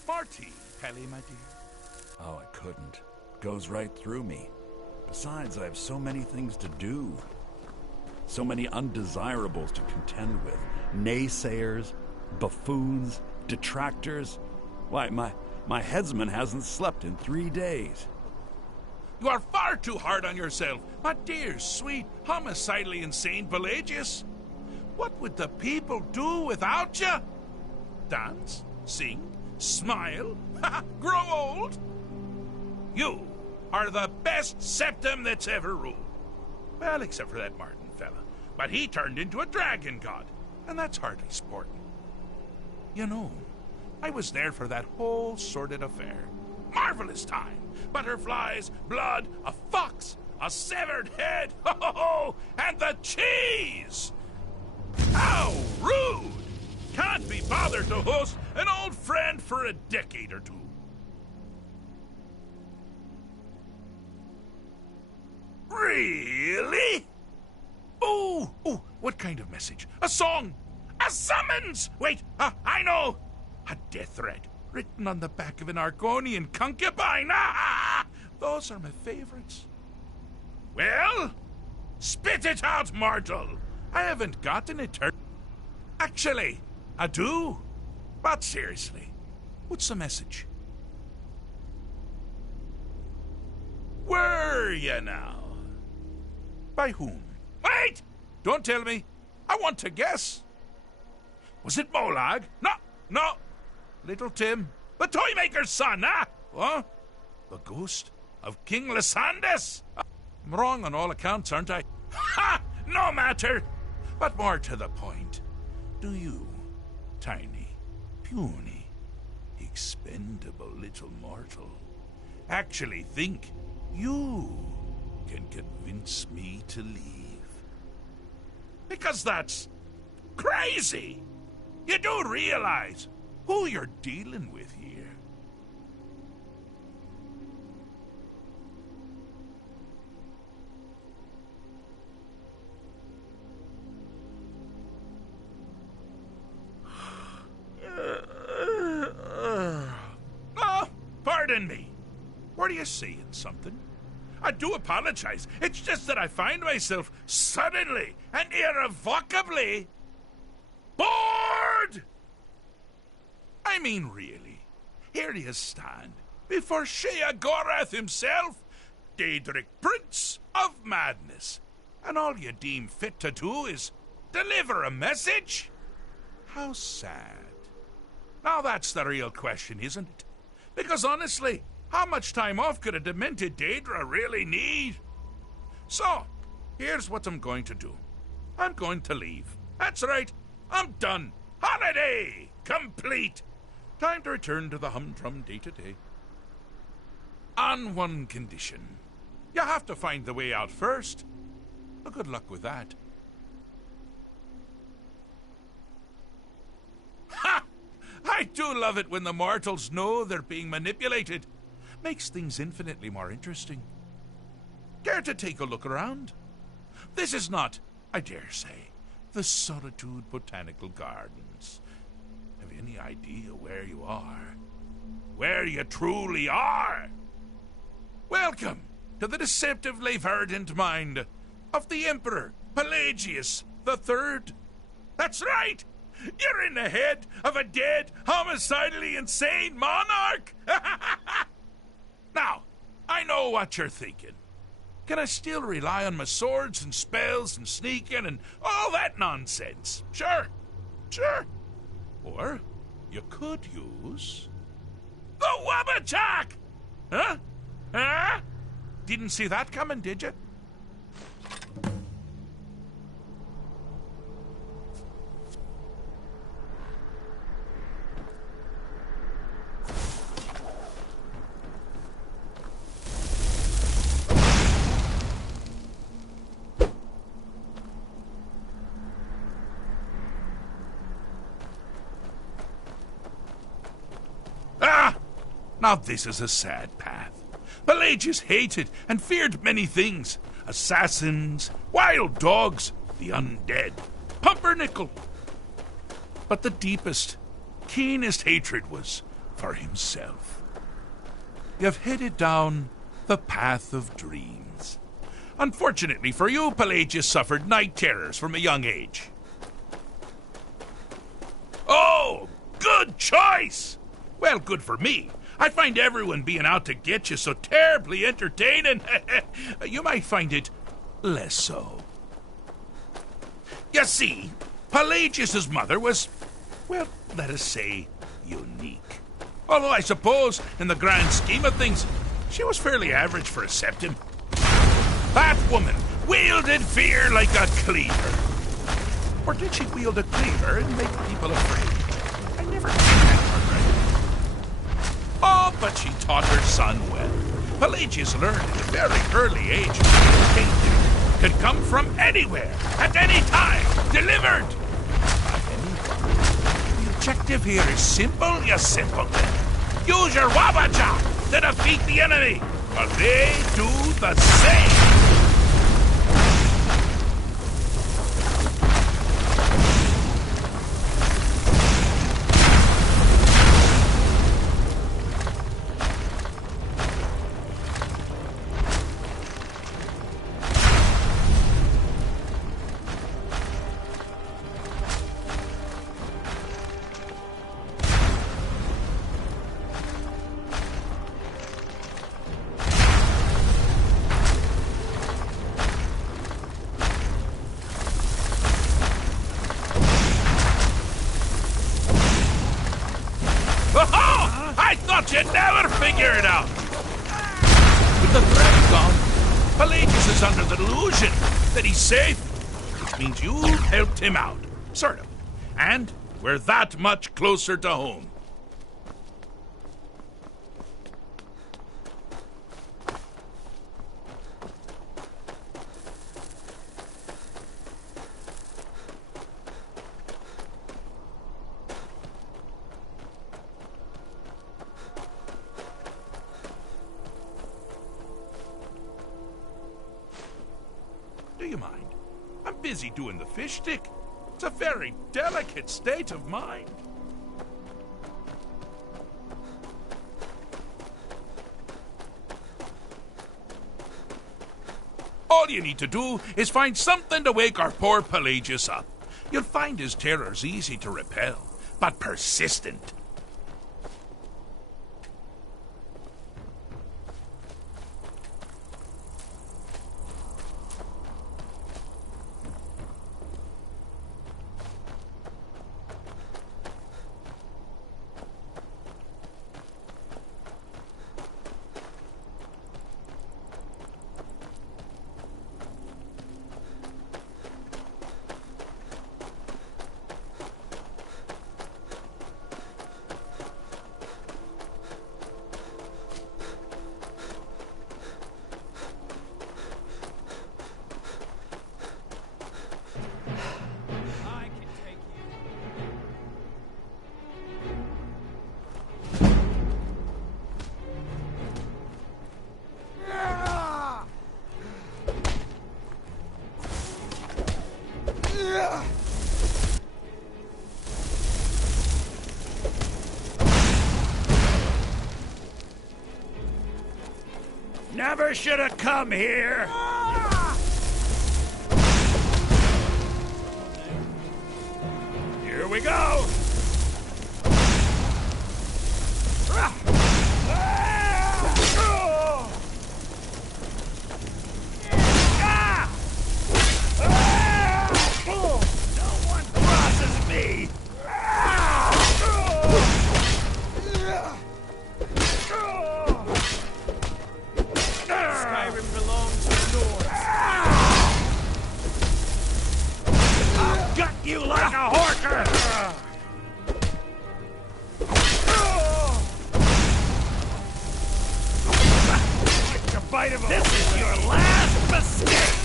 Marty, Pelly, my dear. Oh, I couldn't. Goes right through me. Besides, I have so many things to do. So many undesirables to contend with. Naysayers, buffoons, detractors. Why, my headsman hasn't slept in 3 days. You are far too hard on yourself, my dear, sweet, homicidally insane Pelagius. What would the people do without you? Dance? Sing? Smile? Grow old? You are the best septum that's ever ruled. Well, except for that Martin fella. But he turned into a dragon god, and that's hardly sporting. You know, I was there for that whole sordid affair. Marvelous time. Butterflies, blood, a fox, a severed head, and the cheese! How rude! Can't be bothered to host an old friend for a decade or two. Really? Oh, what kind of message? A song? A summons! Wait, I know! A death threat written on the back of an Argonian concubine. Those are my favorites. Well, spit it out, mortal. I haven't got an eternity. Actually, I do. But seriously, what's the message? Were you now? By whom? Wait! Don't tell me. I want to guess. Was it Molag? No. Little Tim, the Toymaker's son, huh? The ghost of King Lysandas? I'm wrong on all accounts, aren't I? Ha! No matter! But more to the point, do you, tiny, puny, expendable little mortal, actually think you can convince me to leave? Because that's crazy! You do realize who you're dealing with here. Oh, pardon me. Were you saying something? I do apologize. It's just that I find myself suddenly and irrevocably bored! I mean, really. Here you stand, before Sheogorath himself, Daedric Prince of Madness, and all you deem fit to do is deliver a message? How sad. Now that's the real question, isn't it? Because honestly, how much time off could a demented Daedra really need? So, here's what I'm going to do. I'm going to leave. That's right. I'm done. Holiday complete. Time to return to the humdrum day-to-day. On one condition. You have to find the way out first. Well, good luck with that. Ha! I do love it when the mortals know they're being manipulated. Makes things infinitely more interesting. Care to take a look around? This is not, I dare say, the Solitude Botanical Gardens. Have you any idea where you are? Where you truly are? Welcome to the deceptively verdant mind of the Emperor Pelagius III. That's right! You're in the head of a dead, homicidally insane monarch! Now, I know what you're thinking. Can I still rely on my swords and spells and sneaking and all that nonsense? Sure. Or you could use the Wabbajack! Huh? Didn't see that coming, did you? Now this is a sad path. Pelagius hated and feared many things. Assassins, wild dogs, the undead, pumpernickel. But the deepest, keenest hatred was for himself. You've headed down the path of dreams. Unfortunately for you, Pelagius suffered night terrors from a young age. Oh, good choice! Well, good for me. I find everyone being out to get you so terribly entertaining. You might find it less so. You see, Pelagius's mother was, well, let us say, unique. Although I suppose, in the grand scheme of things, she was fairly average for a septim. That woman wielded fear like a cleaver. Or did she wield a cleaver and make people afraid? I never knew that part right. Oh, but she taught her son well. Pelagius learned at a very early age that danger could come from anywhere, at any time, delivered by anyone. The objective here is simple, you simpleton. Use your Wabbajack to defeat the enemy, while they do the same. You'd never figure it out. With the threat gone, Pelagius is under the delusion that he's safe, which means you helped him out. Sort of. And we're that much closer to home. Do you mind? I'm busy doing the fish stick. It's a very delicate state of mind. All you need to do is find something to wake our poor Pelagius up. You'll find his terrors easy to repel, but persistent. Never should have come here! Here we go! No one crosses me! Skyrim belongs to the Nords. I'll gut you like a horker! Take a bite of this is your last mistake!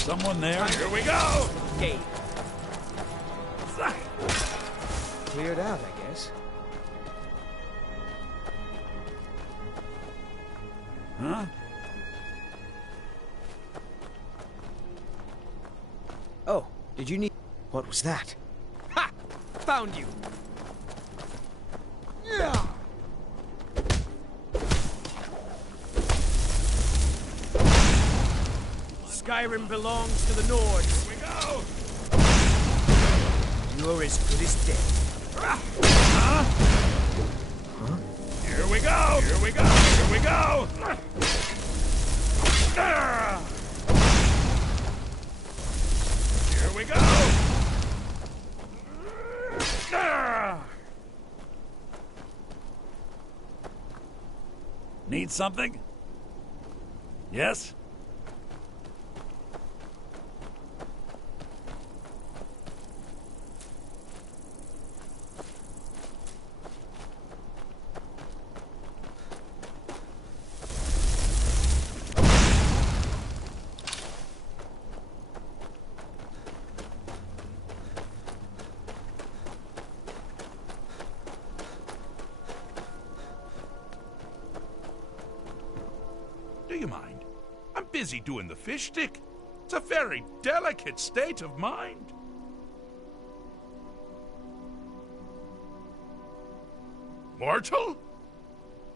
Someone there? Here we go! Gate. Cleared out, I guess. Huh? Oh, did you need... What was that? Ha! Found you! Yeah! Skyrim belongs to the Nords. Here we go! You're as good as dead. Huh? Here we go! Here we go! Here we go! Here we go! Need something? Yes? Do you mind? I'm busy doing the fish stick. It's a very delicate state of mind. Mortal?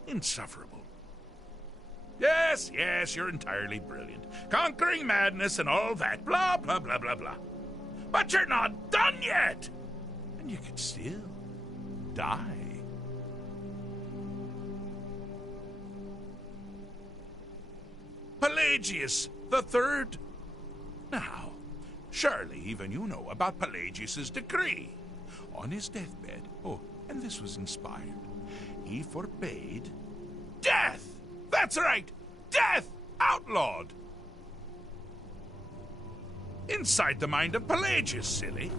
Insufferable. Yes, yes, you're entirely brilliant. Conquering madness and all that. Blah, blah, blah, blah, blah. But you're not done yet! And you could still die. Pelagius the Third. Now, surely even you know about Pelagius's decree. On his deathbed, oh, and this was inspired, he forbade That's right! Death! Outlawed! Inside the mind of Pelagius, silly.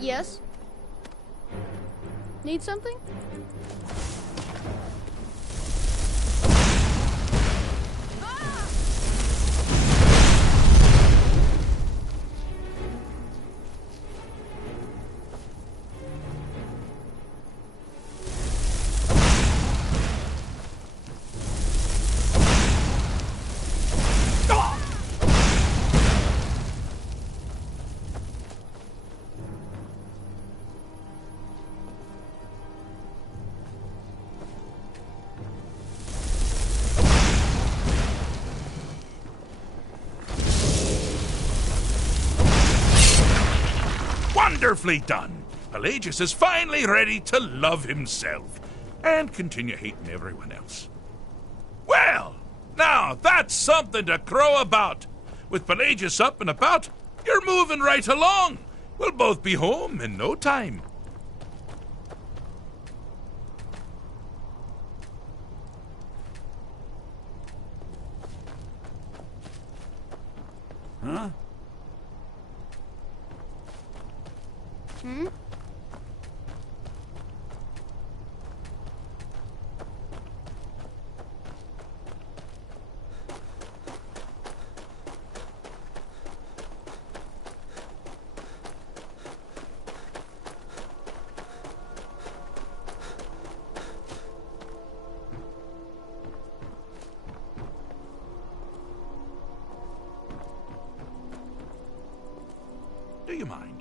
Yes? Need something? Wonderfully done! Pelagius is finally ready to love himself and continue hating everyone else. Well, now that's something to crow about. With Pelagius up and about, you're moving right along. We'll both be home in no time. Huh? Hmm? Do you mind?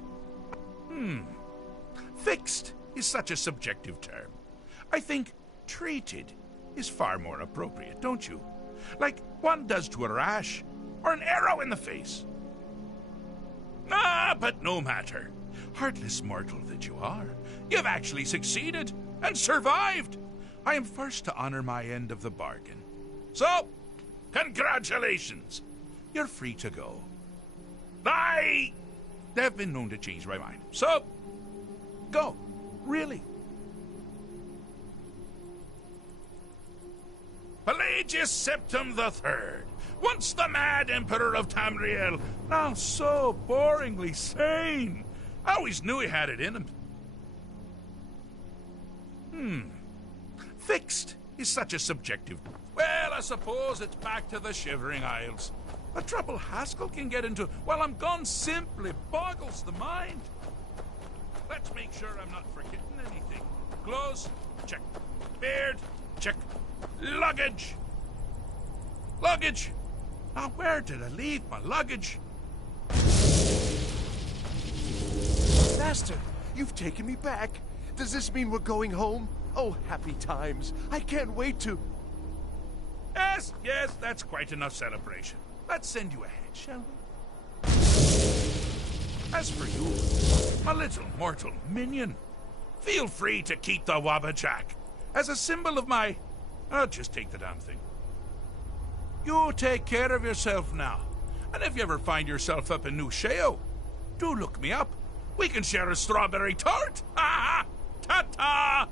Fixed is such a subjective term. I think treated is far more appropriate, don't you? Like one does to a rash or an arrow in the face. Ah, but no matter. Heartless mortal that you are, you've actually succeeded and survived. I am first to honor my end of the bargain. So, congratulations. You're free to go. I have been known to change my mind. So, go. Really. Pelagius Septim III, once the mad emperor of Tamriel, now so boringly sane. I always knew he had it in him. Fixed is such a subjective. Well, I suppose it's back to the Shivering Isles. The trouble Haskell can get into while I'm gone simply boggles the mind. Let's make sure I'm not forgetting anything. Clothes, check. Beard, check. Luggage. Luggage. Now, where did I leave my luggage? Master, you've taken me back. Does this mean we're going home? Oh, happy times. I can't wait to... Yes, that's quite enough celebration. Let's send you ahead, shall we? As for you, my little mortal minion, feel free to keep the Wabbajack as a symbol of my... I'll just take the damn thing. You take care of yourself now. And if you ever find yourself up in New Sheo, do look me up. We can share a strawberry tart. Ha ha! Ta-ta!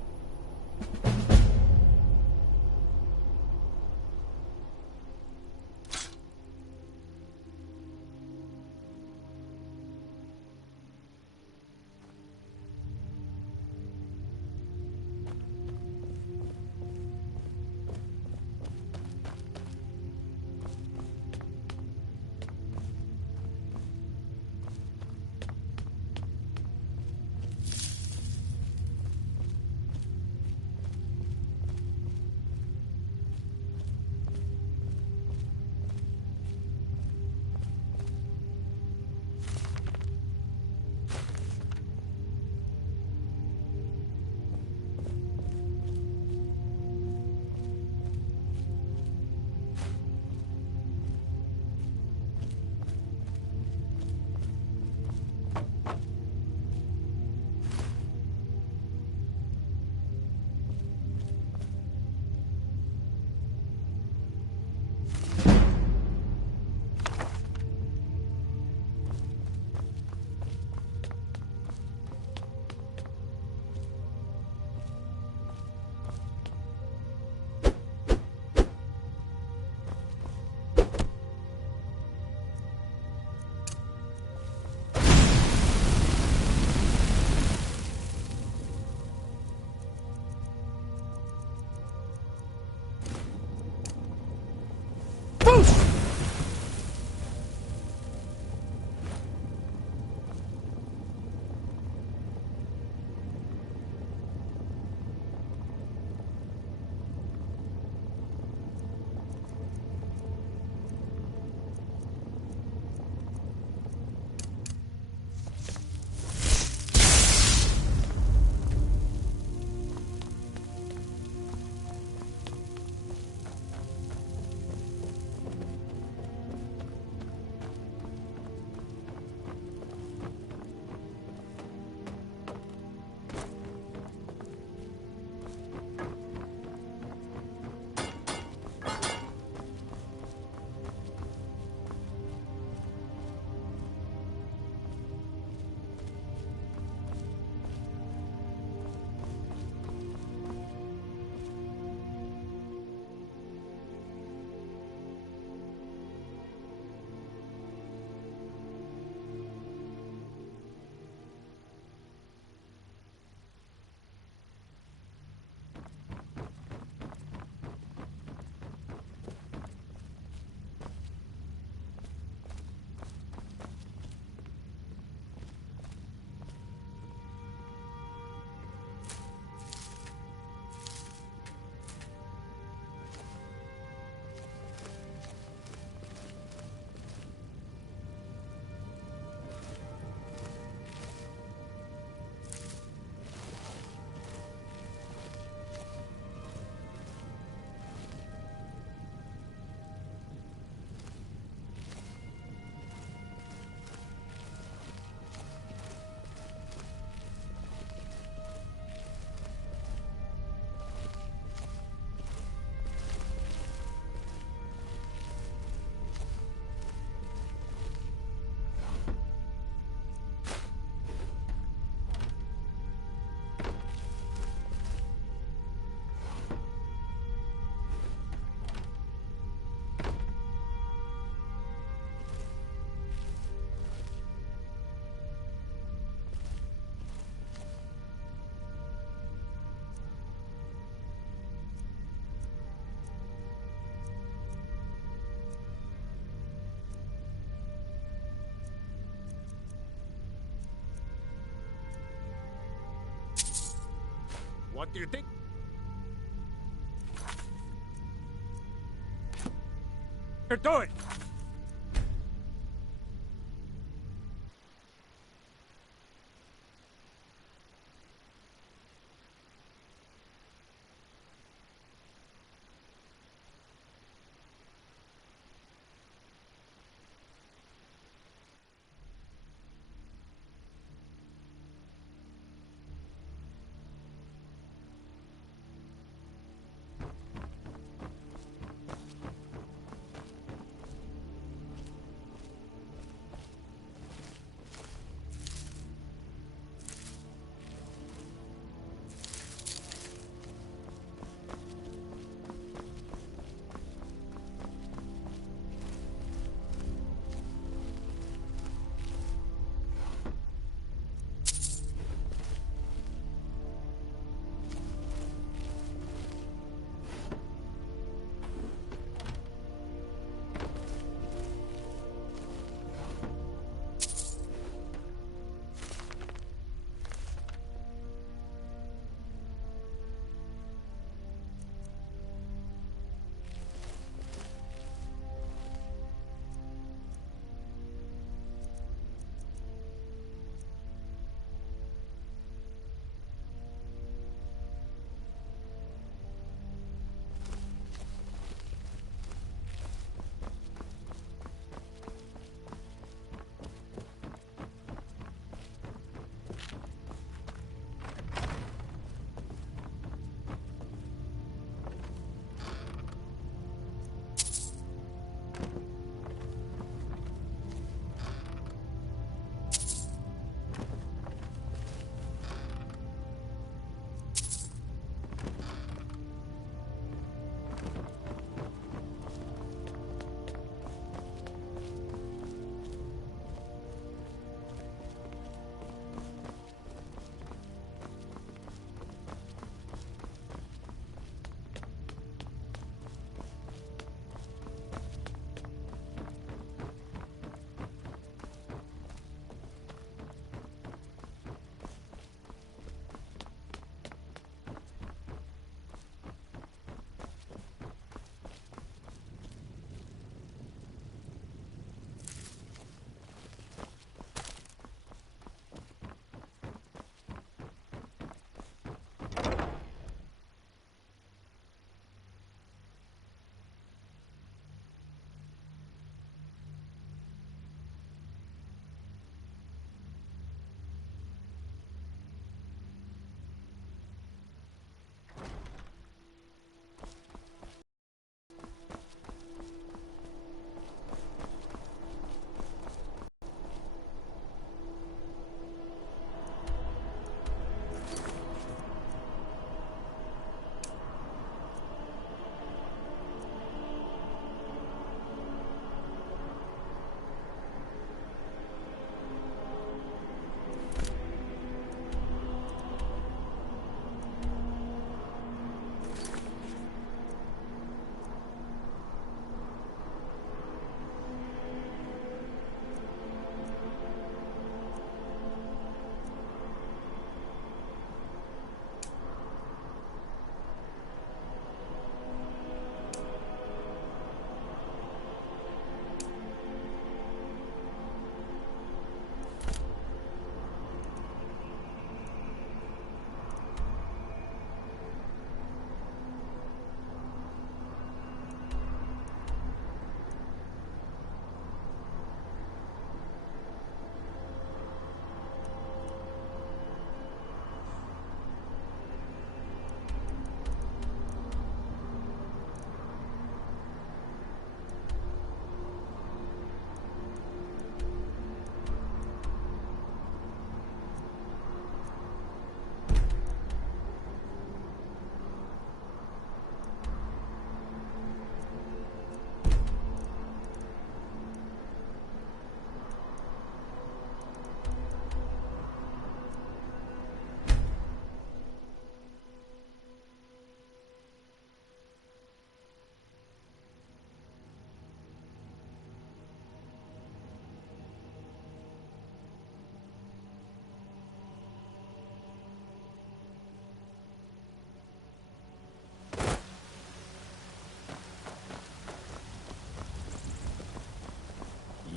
What do you think? You're doing?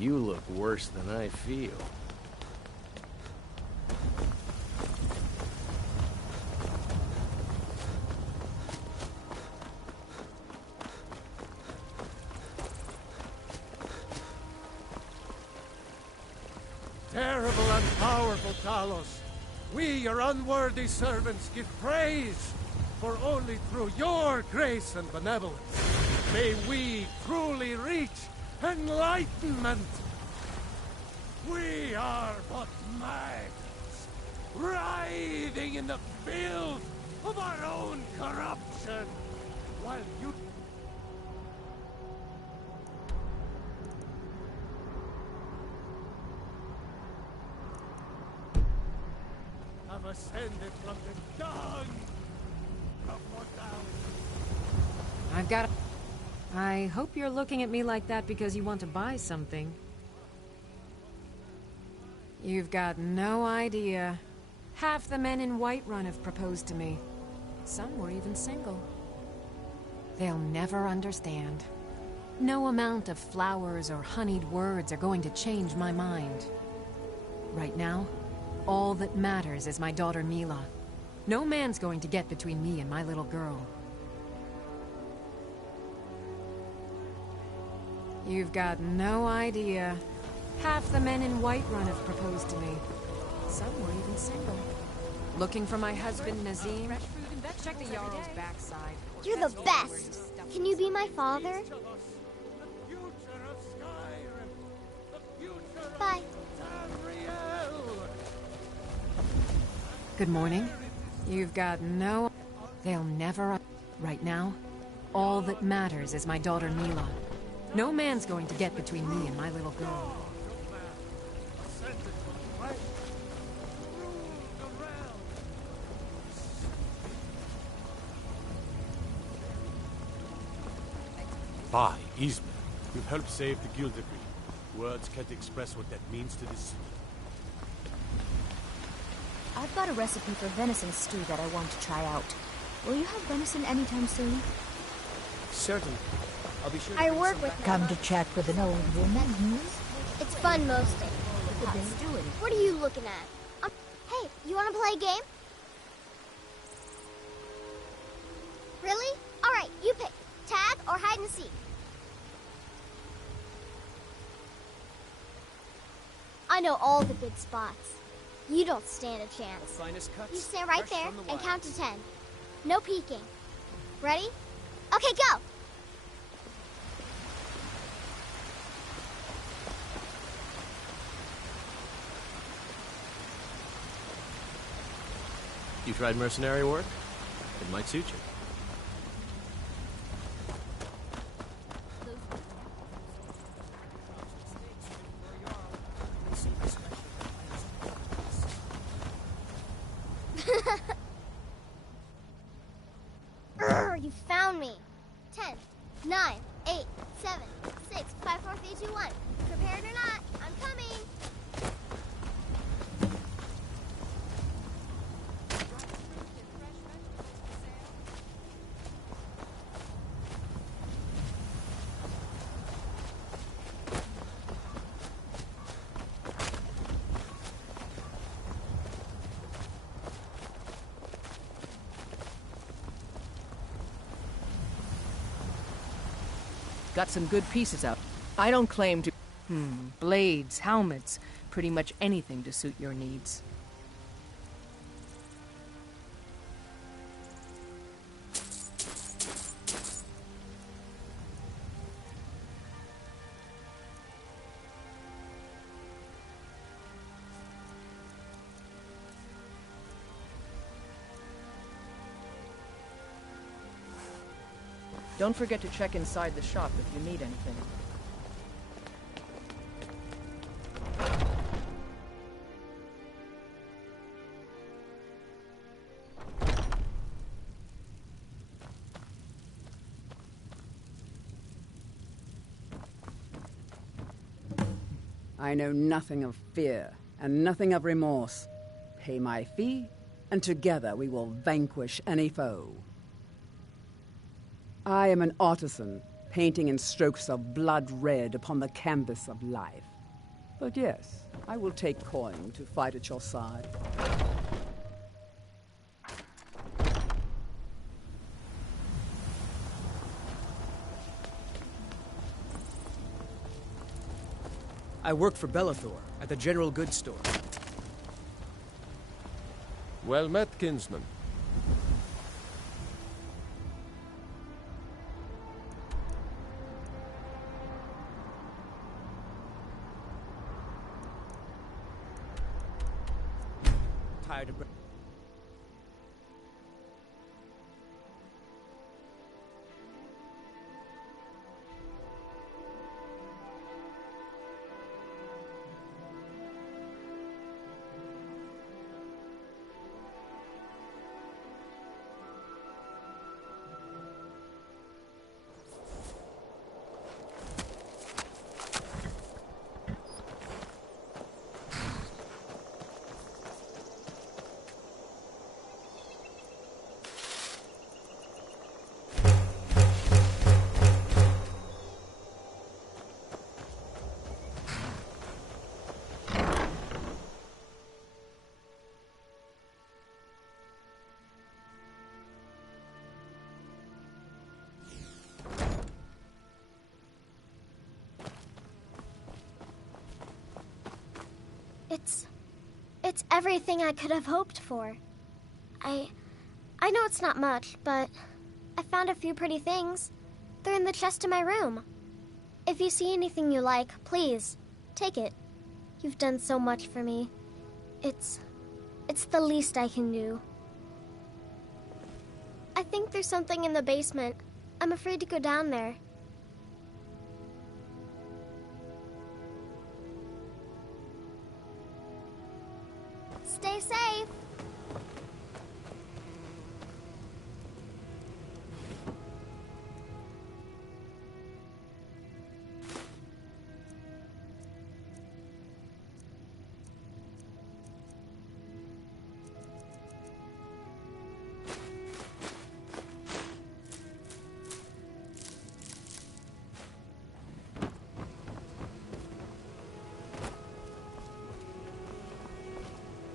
You look worse than I feel. Terrible and powerful Talos, we, your unworthy servants, give praise, for only through your grace and benevolence may we truly reach enlightenment. We are but maggots, writhing in the filth of our own corruption, while you... have ascended from the dung of mortality. I've got a... I hope you're looking at me like that because you want to buy something. You've got no idea. Half the men in Whiterun have proposed to me. Some were even single. They'll never understand. No amount of flowers or honeyed words are going to change my mind. Right now, all that matters is my daughter Mila. No man's going to get between me and my little girl. You've got no idea. Half the men in Whiterun have proposed to me. Some were even single. Looking for my husband Nazim? Check the Jarl's backside. You're the best. Can you be my father? Bye. Good morning. You've got no... They'll never... Right now, all that matters is my daughter Mila. No man's going to get between me and my little girl. By Ismail, you've helped save the guild degree. Words can't express what that means to this. I've got a recipe for venison stew that I want to try out. Will you have venison anytime soon? Certainly. I'll be sure to I bring work some with back. them. Come to chat with an old woman? It's fun mostly. What are they doing? What are you looking at? Hey, you want to play a game? Really? All right, you pick. Tag or hide and seek. I know all the good spots. You don't stand a chance. Finest cuts, You stand right fresh there from the and wild. count to 10. No peeking. Ready? Okay, go! You tried mercenary work? It might suit you. You found me. 10, 9, 8, 7, 6, 5, 4, 3, 2, 1. Prepared or not, I'm coming. Got some good pieces out. I don't claim to... blades, helmets, pretty much anything to suit your needs. Don't forget to check inside the shop if you need anything. I know nothing of fear, and nothing of remorse. Pay my fee, and together we will vanquish any foe. I am an artisan, painting in strokes of blood red upon the canvas of life. But yes, I will take coin to fight at your side. I work for Bellathor at the General Goods Store. Well met, kinsman. Tired of... It's everything I could have hoped for. I know it's not much, but I found a few pretty things. They're in the chest in my room. If you see anything you like, please, take it. You've done so much for me. It's the least I can do. I think there's something in the basement. I'm afraid to go down there. Stay safe.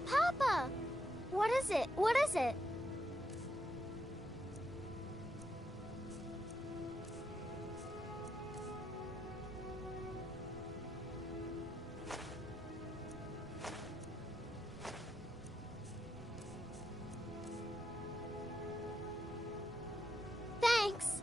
Papa! What is it? What is it? Thanks.